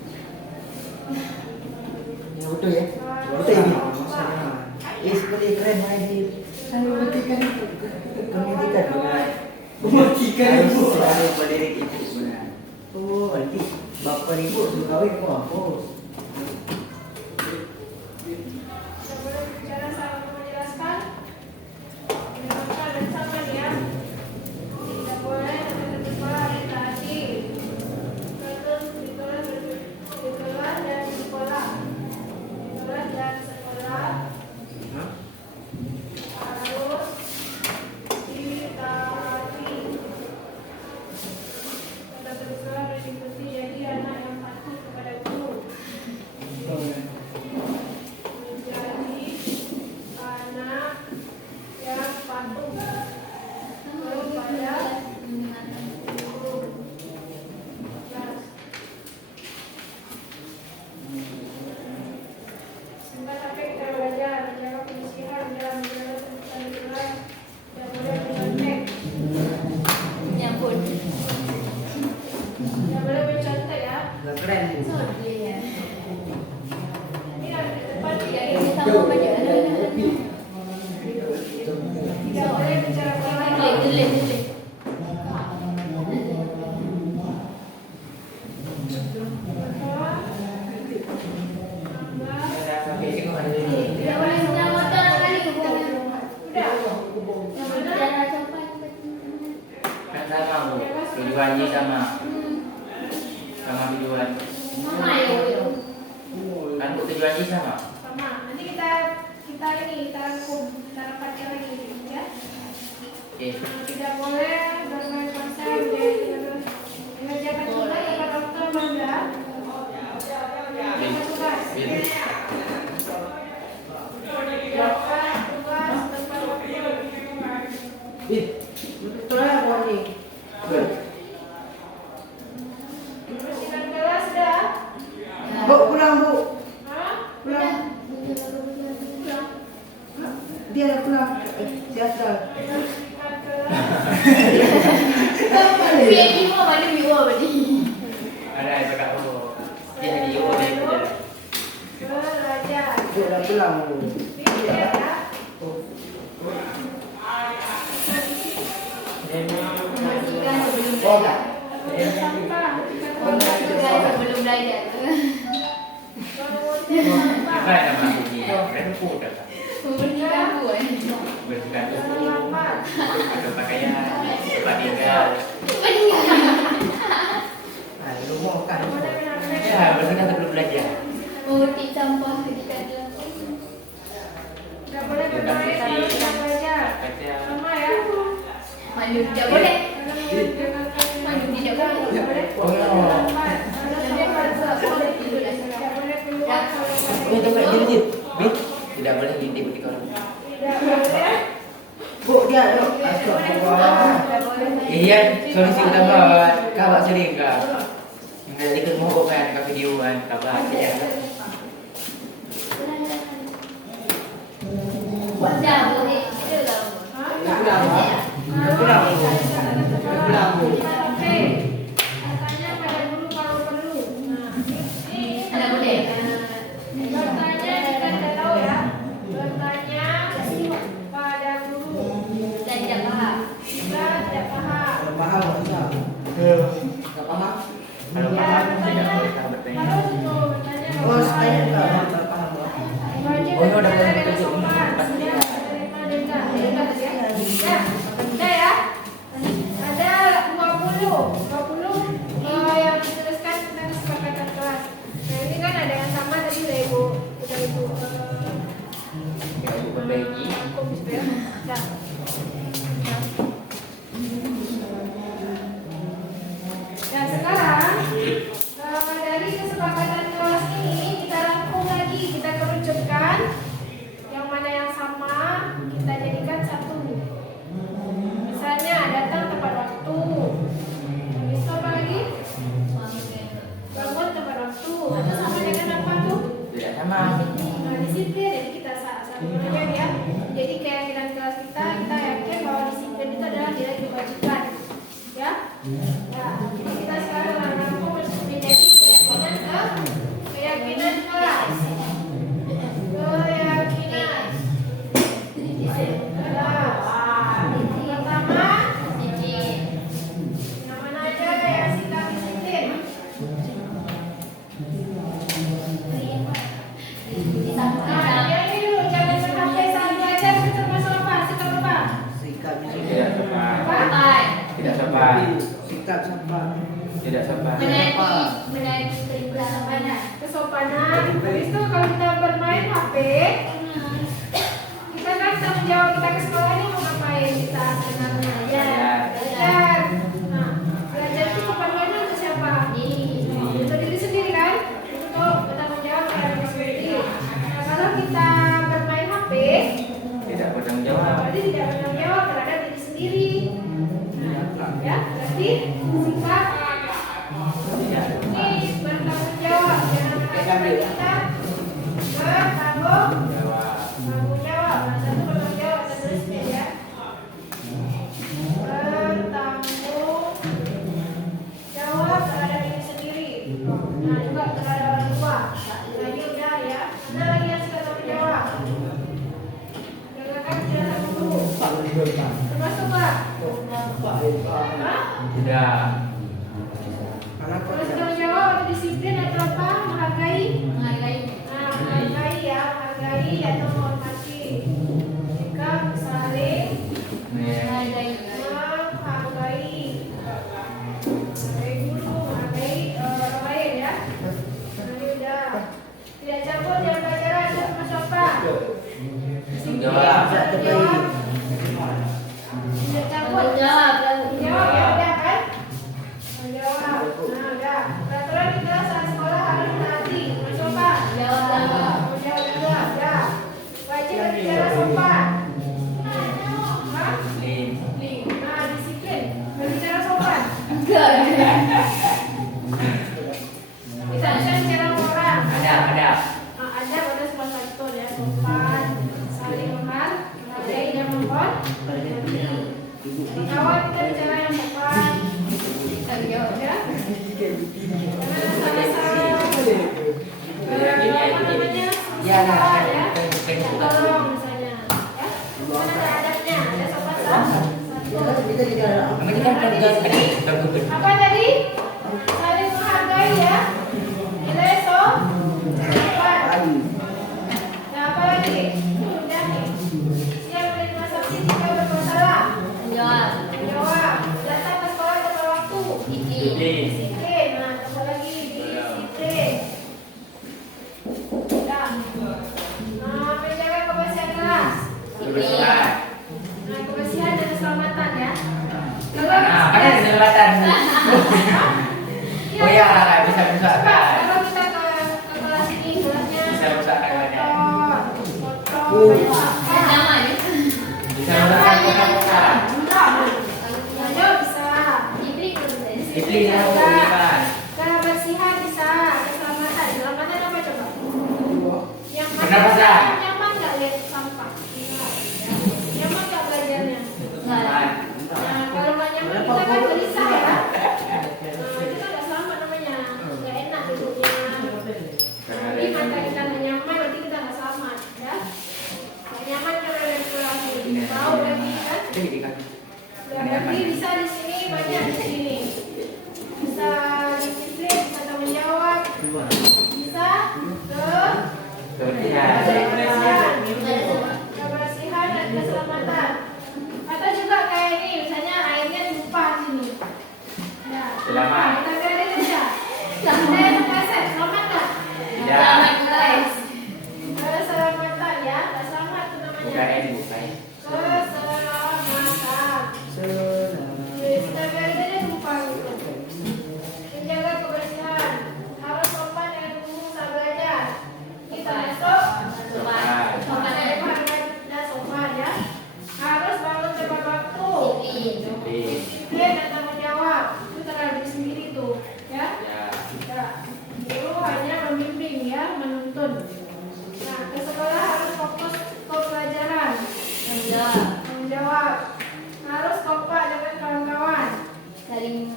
Ya betul ya. Betul ini. Seperti keren lagi. Saya mematikan itu. Pendidikan benar. Mematikan itu. Selalu melirik itu benar. Oh, nanti bapak ibu juga kawin kok hapus. Sebelum bicara saya mau menjelaskan. Menjelaskan dan sama ya. Tidak boleh tertutup hari tadi. Terus dikelas dan sekolah. Dikelas dan sekolah. Harus ditaati. Pada bersekolah dan diikuti jadi anak yang patuh kepada guru. Menjadi anak yang patuh kepada guru. Jelas. Singkat sampai kita belajar menjaga kemiskinan dalam menjaga kehidupan lingkungan. Tidak boleh mencontek. Nyambut. Tidak boleh mencontek ya. Nggak keren bu. Iya. Ini ada di depan tidak Jadi kita mau baca ada. tidak boleh bicara orang lain. Tulis. Sampai sini kok ada ini. Tidak boleh senang motor kali Udah. yang berjalan sampai Kan sama Bu. Tujuannya sama. Sama tujuan. mama ya. Kan Bu tujuannya sama. Sama. Nanti kita rangkum, kita rapatkan lagi ya. Oke. Tidak boleh bermain konser mengerjakan tugas tepat waktu bangga. Mengerjakan tugas. Lakukan tugas tepat waktu. Betul ya bu ini. Bersihkan kelas dah. Dia pulang. Dia sudah. Biar ni mau mana biwa badi. Ada yang cakap oh. Dia di oh dia kerja. Belajar. Dia dah pulang. Tidak ya. Matikan sebelum Oh belajar. tak. Sampah. Matikan sebelum belajar. Apa yang nama ini? Rempu kata. Matikan buat. Berbukan tubuh. Atau pakaian. Tempat tinggal. Ah, rumah kan. Ya, berbukan sebelum belajar. Mati sampah ketika dalam. Tidak boleh bermain kalau tidak belajar. Baca. Sama ya. Mandi tidak boleh. Mandi tidak boleh. Tidak boleh. Oh no. Tidak boleh keluar kalau Oh, tempat dia ni. Bit. Tidak boleh ngintip ketika orang. tidak boleh. Bu dia tu. Astagfirullah. Iya, solusi utama kawak sering kak. Yang ikut mau kan ke videoan kawak ya. Tidak boleh. Dia pulang. Dia pulang. Dia pulang bu. Oke. Katanya pada guru kalau perlu. Nah, ini Tidak boleh. bertanya kita tidak tahu ya. Bertanya pada guru. Dan tidak paham. Jika tidak paham. Kalau paham tak? Tak paham? Kalau Ya, paham tidak bertanya. boleh tak bertanya. Harus tuh bertanya. Oh, saya tak paham. Wajib Oh, ini udah berbicara boleh dengan tunjuk. sopan. Sudah terima denda. Denda ya. Ya, udah ya. Ada 20 yang dituliskan tentang kesepakatan kelas. Nah ini kan ada yang sama tadi udah ibu Ya, ibu perbaiki. rangkum gitu ya. Dah. Nah sekarang dari kesepakatan kelas ini kita rangkum lagi, kita kerucutkan yang mana yang sama kita jadikan satu. Misalnya datang tepat waktu. Habis itu apa lagi? Bangun tepat waktu. Itu sama dengan apa tuh? Tidak sama. Nah, disiplin. Jadi kita satunya ya. Jadi keyakinan kelas kita yakin bahwa disiplin itu adalah nilai kewajiban. Ya. Nah, jadi kita sekarang rangkum menjadi keyakinan kelas. Keyakinan. Pertama, yang mana aja yang sikap disiplin? Nah, yang ini dulu, jangan sampai saat belajar kita termasuk apa? Sikap apa? Sikap Tidak sama. Apa? Tidak sama. Sikap sabar. Tidak sama. Menaiki perintah mana? Kesopanan. Habis itu kalau kita bermain HP, kita kan tanggung jawab kita ke sekolah ini mau ngapain? Kita senang belajar. Belajar. Nah, belajar itu keperluannya untuk siapa? Untuk diri sendiri kan? Untuk bertanggung jawab terhadap diri sendiri. Nah, kalau kita bermain HP, Tidak bertanggung jawab. berarti tidak bertanggung jawab terhadap diri sendiri. Nah, ya, berarti sikap ini bertanggung jawab. Jangan sampai kita bertanggung Jawab. jawab. Nah, satu bertanggung jawab, saya tulisnya ya. Bertanggung jawab terhadap diri sendiri. Nah, juga terhadap orang tua. Nah, ini udah ya. Mana lagi yang suka tanggung jawab? Dengarkan penjelasan guru. Termasuk Pak? Hah? Tidak. Terus tanggung jawab atau disiplin atau apa? Menghargai? Menghargai. Nah, menghargai ya, menghargai atau menghormati. Sikap saling Menghargai. menghargai. Menghargai guru, menghargai orang lain ya. Ini udah. Tidak campur dalam pelajaran, itu termasuk apa? Tanggung jawab. Tanggung jawab. Tidak campur. Tanggung jawab. Tanggung jawab ya udah kan? Tanggung jawab. Nah udah. Peraturan kita saat sekolah harus menaati. Termasuk apa? Jawab. Tanggung jawab juga. Udah. Wajib berbicara sopan. Hah? Lim. Nah disiplin. Berbicara sopan. Enggak. Kita bisa bicara sama orang. Ada. Nah, ada pada semua satu ya sopan, saling menghargai. tadi kan. Namanya kan tergugat. Apa tadi? Saling menghargai ya. Nilai so. Apa? Nah, apa lagi? Udah nih. Siap menerima saksi jika bermasalah. Menjawab. Menjawab. Datang ke sekolah tepat waktu. Disiplin. Disiplin. Nah, tambah lagi disiplin. Udah. Nah, menjaga kebersihan kelas. Kebersihan. Nah, kebersihan dan keselamatan ya. Nah, kan ada keselamatan. Oh ya, bisa Pak, kalau kita ke kelas ini kelasnya Bisa rusak kawannya. foto, Pertama nih. Bisa melakukan kotak. Ayo bisa. Disiplin ya, bukan. Kebersihan bisa, keselamatan. Keselamatan apa coba? Yang mana? Pernapasan. Nyaman nggak lihat sampah? Nyaman nggak belajarnya? Aman. Nah, kalau nggak nyaman kita kan gelisah ya. Nah, kita nggak selamat namanya, nggak enak duduknya. Tapi mata kita nggak nyaman, berarti kita nggak selamat, ya. Nggak nyaman kalau ada kurang tahu lagi kan? Berarti bisa di sini banyak di sini. Bisa disiplin, bisa tanggung jawab, bisa kebersihan dan keselamatan. Atau juga kayak ini, misalnya airnya tumpah di sini. Nah, Selamat. kita biarin aja. Ada yang kepleset, selamat nggak? Tidak. Selamat guys. Keselamatan ya, nggak selamat itu namanya. Bukan. Keselamatan. Kita biarin aja tumpah gitu. Menjaga kebersihan, harus sopan dengan guru saat belajar. Kita masuk, sopan dan sopan ya. Harus bangun tepat waktu. Disiplin dan tanggung jawab. Itu terhadap diri sendiri tuh, ya. Ya. Guru hanya membimbing ya, menuntun. Nah, ke sekolah harus fokus ke pelajaran. Menjawab. Tanggung jawab. Harus kompak dengan kawan-kawan. Saling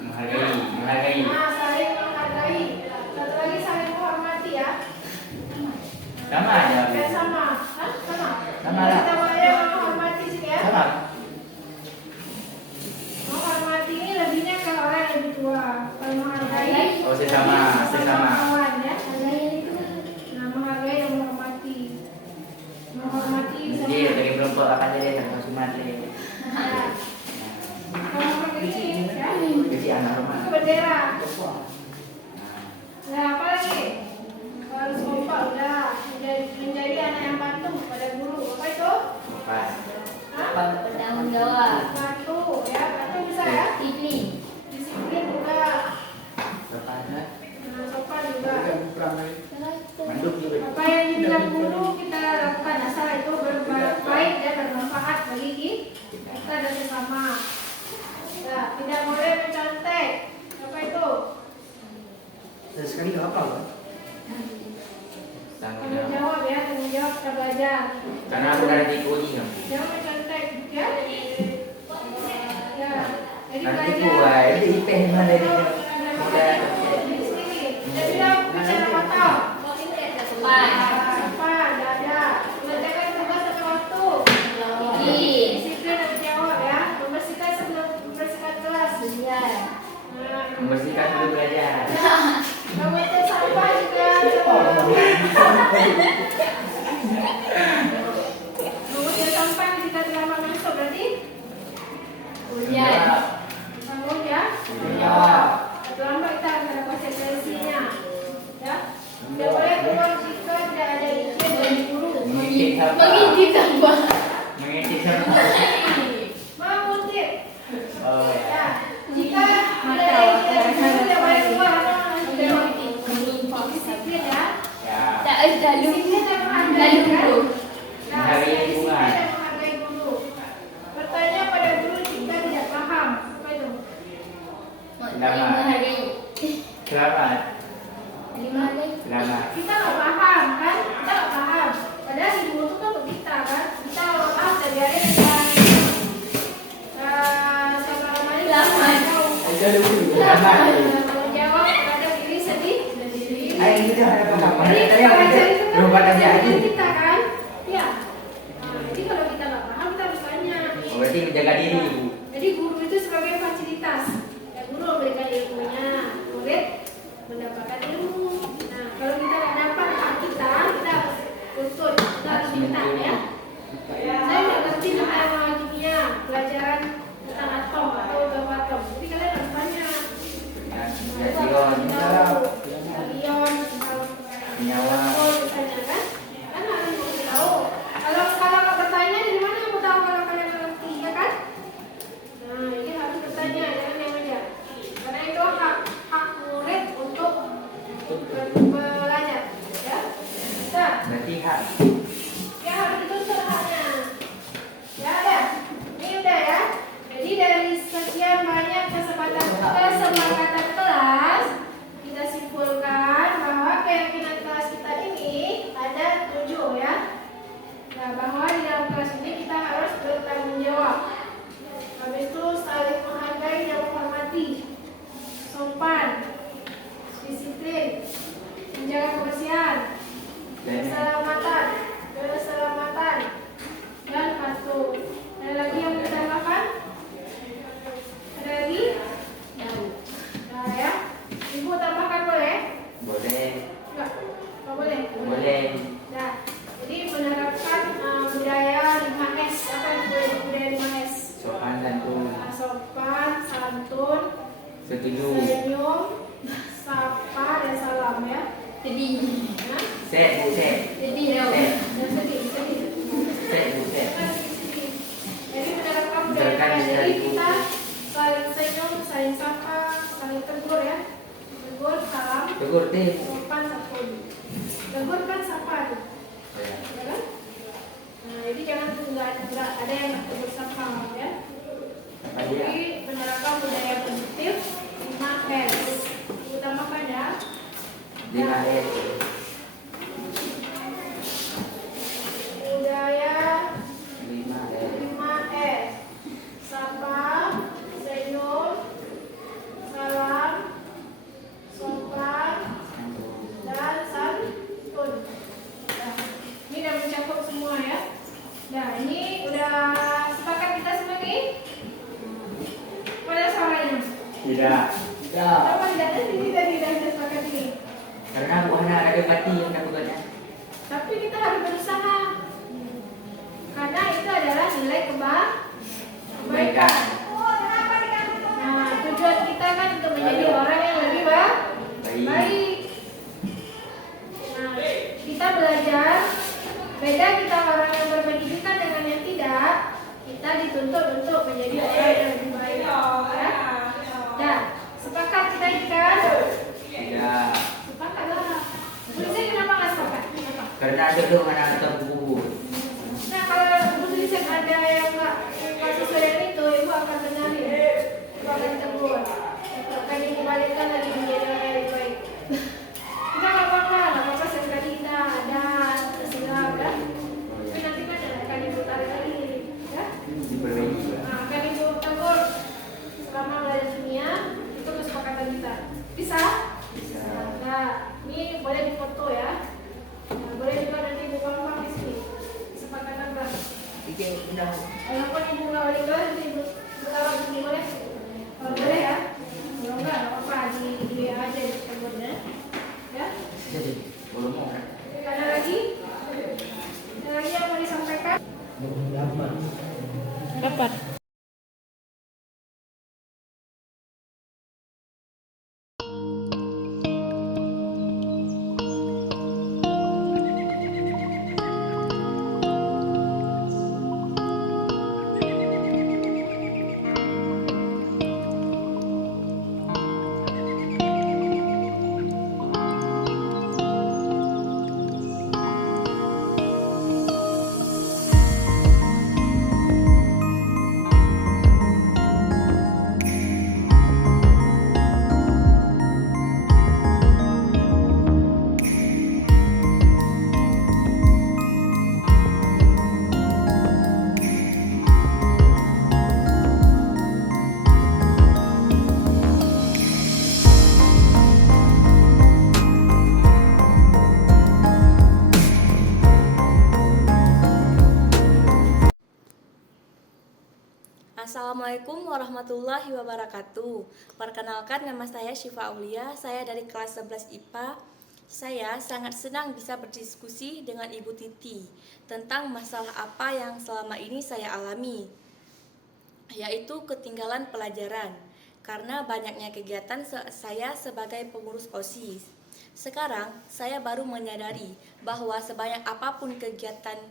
Menghargai. Nah, saling menghargai. Satu lagi saling menghormati ya. Sama aja. Sama. Hah? Sama. Sama lah. Kita boleh menghormati sini ya. Sama. Menghormati ini lebihnya ke orang yang lebih tua. Kalau menghargai. Oh, sesama. Kawan ya. Nah, menghargai dan menghormati. Menghormati bisa. Jadi dari kelompok akan jadi sama Sumatera. Nah, kalau seperti ini ya. Jadi anak rumah. Itu bendera. Nah, apa lagi? Harus kompak udah menjadi anak yang patuh pada guru. Apa itu? Pas. Hah? bertanggung jawab. Patuh ya, patuh bisa ya? Disiplin. Disiplin udah. Berapa? Nah, sopan juga. Manduk juga. Apa yang dibilang guru kita lakukan asal itu berbaik dan bermanfaat bagi kita dan sesama. Nah, tidak boleh mencontek. Apa itu? Sekali nggak apa loh. Tanggung jawab ya, tanggung jawab kita belajar. Karena aku dari tipu ini kan. Jangan mencontek, ya. Ya, jadi Nanti belajar. gua itu IP mana dari Itu muda. di sini. Kita bilang bicara kotor. Sopan. Apa? Dada. Mengerjakan tugas tepat waktu. Disiplin. Disiplin dan jawab ya. Membersihkan sebelum membersihkan kelas. Iya. Nah, Membersihkan dulu belajar. mengutuk sampah juga. Mengutuk sampah jika terlambat masuk berarti Hujan. bangun ya. Jawab. Terlambat kita akan ada konsekuensinya. Ya. Tidak boleh keluar jika tidak ada izin dari guru. Mengintip sama. Mengintip tambah. Mengintip sama. Mengutip. Oh ya. Ya. Jika tidak ada izin dari guru tidak boleh keluar atau disiplin ya. Ya. Tak ada lu. Disiplin dan menghargai Lalu kan. guru. Nah, Menghargai disiplin lingkungan. dan menghargai guru. Bertanya pada guru jika tidak paham. Apa itu? Menghargai. Selamat. Menghargai. Selamat. Kita nggak paham kan? Kita nggak paham. Padahal di guru itu kan untuk kita kan. Kita kalau nggak paham kita biarin dengan sama-sama ini Selamat. Selamat. Tanggung jawab kepada diri sendiri. Ayo kita ada apa? Jadi Tadi apa belajar itu? itu kan Belum pada belajar jadi. dengan kita kan? Iya. Nah, jadi kalau kita nggak paham kita harus tanya. Oh, berarti menjaga diri, Bu. sebentar ya. Saya nggak ngerti tentang kimia, pelajaran tentang atom atau beberapa atom. Jadi kalian harus tanya. Ion, nyawa. misalnya kan? Kan harus tahu. Kalau nggak bertanya, dari mana aku tahu kalau kalian ngerti, ya kan? Nah, ini harus bertanya, jangan diam aja. Karena itu hak murid untuk belajar, ya. Nah, Berarti hak. ya harus dituntut haknya. Ya ada. Ini udah ya. Jadi dari sekian banyak kesempatan kelas, kita simpulkan bahwa keyakinan kelas kita ini ada 7 ya. Nah, bahwa di dalam kelas ini kita harus bertanggung jawab. Habis itu saling menghargai dan menghormati, sopan, disiplin, menjaga kebersihan, keselamatan, dan patuh. Ada lagi yang mau ditambahkan? Ada lagi? Nah ya, Ibu tambahkan boleh? Boleh. Enggak? Enggak boleh? Boleh. Nah, jadi menerapkan budaya 5S. Apa itu budaya 5S? Sopan santun. Sopan, santun, Setuju. senyum, sapa, dan salam ya. Sedih. Nah, Set, set. Sedih tau. Set. dan sedih. Set, set. Jadi menerapkan budaya 5S. Jadi kita saling senyum, saling sapa, saling tegur ya. Tegur, salam, Tegur tim. sopan, santun. Tegur kan sapa tuh. Ya kan? Nah, jadi jangan nggak ada yang tegur sapa ya. Apa dia? Jadi menerapkan budaya positif 5S. Utamakan ya. 5S. Budaya 5S. 5S. Sapa, senyum, salam, sopan, dan santun. Nah, ini udah mencakup semua ya. Nah, ini udah sepakat kita semua nih? Mana suaranya? Tidak. Apa tidak ada sini tadi udah sepakat ini? Karena bukan ada pati yang takutnya. Tapi kita harus berusaha. Karena itu adalah nilai kebaikan. Nah, tujuan kita kan untuk menjadi orang yang lebih baik. Nah, kita belajar. Beda kita orang yang berpendidikan dengan yang tidak. Kita dituntut untuk menjadi orang yang lebih baik. Ya? Nah, sepakat kita ini kan? Tidak. Sepakat lah. Tulisnya kenapa nggak sepakat? Kenapa? Karena ada tuh mana ada buku. Nah, kalau tulisnya ada yang nggak sesuai dengan itu, ibu akan benarin. Ibu akan tegur. Akan ibu balikkan lagi menjadi orang yang lebih baik. Kita nggak apa-apa sekali kita ada tersilap ya. Tapi nanti kan akan ibu tarik lagi, ya. Diperbaiki. Nah, akan ibu tegur selama belajar kimia itu kesepakatan kita. Bisa? Bisa. Nah, ini boleh difoto ya. Nah, boleh juga nanti ibu gampang di sini. Kesepakatan berapa? Walaupun ibu nggak balik kelas, nanti ibu taruh di sini boleh? Kalau boleh ya. Kalau nggak apa-apa di WA aja di keyboardnya. Ya. Belum mau. Ada lagi? Ada lagi yang mau disampaikan? Dapat. Assalamualaikum warahmatullahi wabarakatuh. Perkenalkan, nama saya Syifa Aulia. Saya dari kelas 11 IPA. Saya sangat senang bisa berdiskusi dengan Ibu Titi tentang masalah apa yang selama ini saya alami, yaitu ketinggalan pelajaran karena banyaknya kegiatan saya sebagai pengurus OSIS. Sekarang saya baru menyadari bahwa sebanyak apapun kegiatan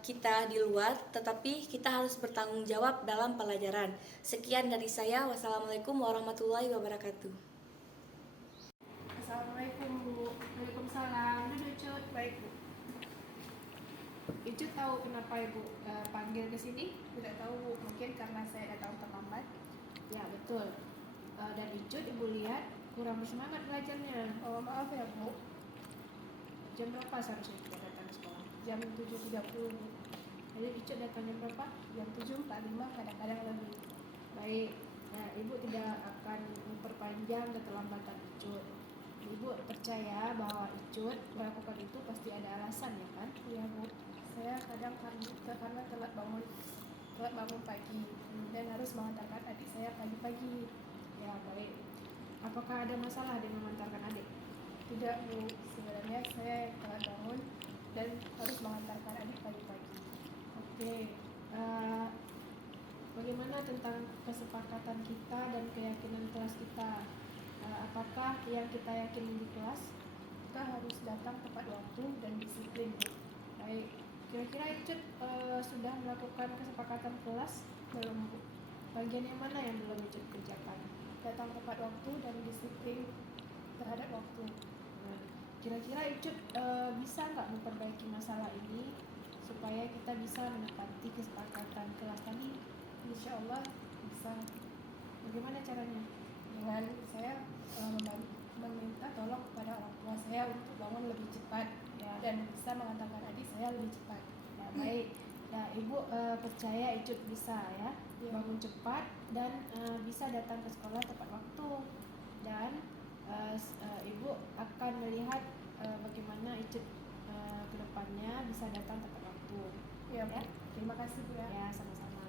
kita di luar, tetapi kita harus bertanggung jawab dalam pelajaran. Sekian dari saya. Wassalamualaikum warahmatullahi wabarakatuh. Assalamualaikum Bu. Waalaikumsalam. Duduk Cut. Baik Bu. Icut tahu kenapa Ibu panggil ke sini? Tidak tahu Bu. Mungkin karena saya datang terlambat. Ya betul. Dan Icut Ibu lihat kurang bersemangat belajarnya. Oh maaf ya Bu. Jam berapa seharusnya kita datang ke sekolah? Jam 7.30 Bu. Jadi Icut datang jam berapa? Jam 7.45, kadang-kadang lebih. Baik. Nah, Ibu tidak akan memperpanjang keterlambatan Icut. Ibu percaya bahwa Icut melakukan itu pasti ada alasan ya kan? Iya Bu. Saya kadang karena telat bangun pagi dan harus mengantarkan adik saya pagi-pagi. Ya baik. Apakah ada masalah dengan mengantarkan adik? Tidak Bu. Sebenarnya saya telat bangun dan harus mengantarkan adik pagi-pagi. Oke. Bagaimana tentang kesepakatan kita dan keyakinan kelas kita? Apakah yang kita yakin di kelas kita harus datang tepat waktu dan disiplin? Baik, kira-kira Icut sudah melakukan kesepakatan kelas belum? Bagian yang mana yang belum Icut kerjakan? Datang tepat waktu dan disiplin terhadap waktu. Nah, kira-kira Icut bisa nggak memperbaiki masalah ini supaya kita bisa menepati kesepakatan kelas tadi? Insya Allah bisa. Bagaimana caranya? Dengan saya meminta tolong kepada orang tua saya untuk bangun lebih cepat ya, dan bisa mengantarkan adik saya lebih cepat. Ya, baik. Nah, Ibu percaya Icut bisa ya bangun cepat dan bisa datang ke sekolah tepat waktu, dan Ibu akan melihat bagaimana Icut ke depannya bisa datang tepat waktu. Ya. Terima kasih Bu ya. Ya, sama-sama.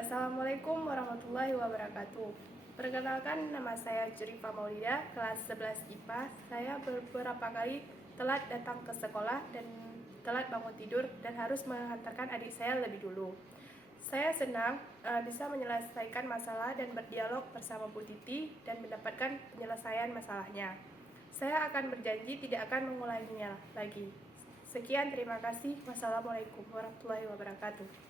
Assalamualaikum warahmatullahi wabarakatuh. Perkenalkan, nama saya Jurifa Maulida, kelas 11 IPA. Saya beberapa kali telat datang ke sekolah dan telat bangun tidur dan harus mengantarkan adik saya lebih dulu. Saya senang bisa menyelesaikan masalah dan berdialog bersama Bu Titi dan mendapatkan penyelesaian masalahnya. Saya akan berjanji tidak akan mengulanginya lagi. Sekian, terima kasih. Wassalamualaikum warahmatullahi wabarakatuh.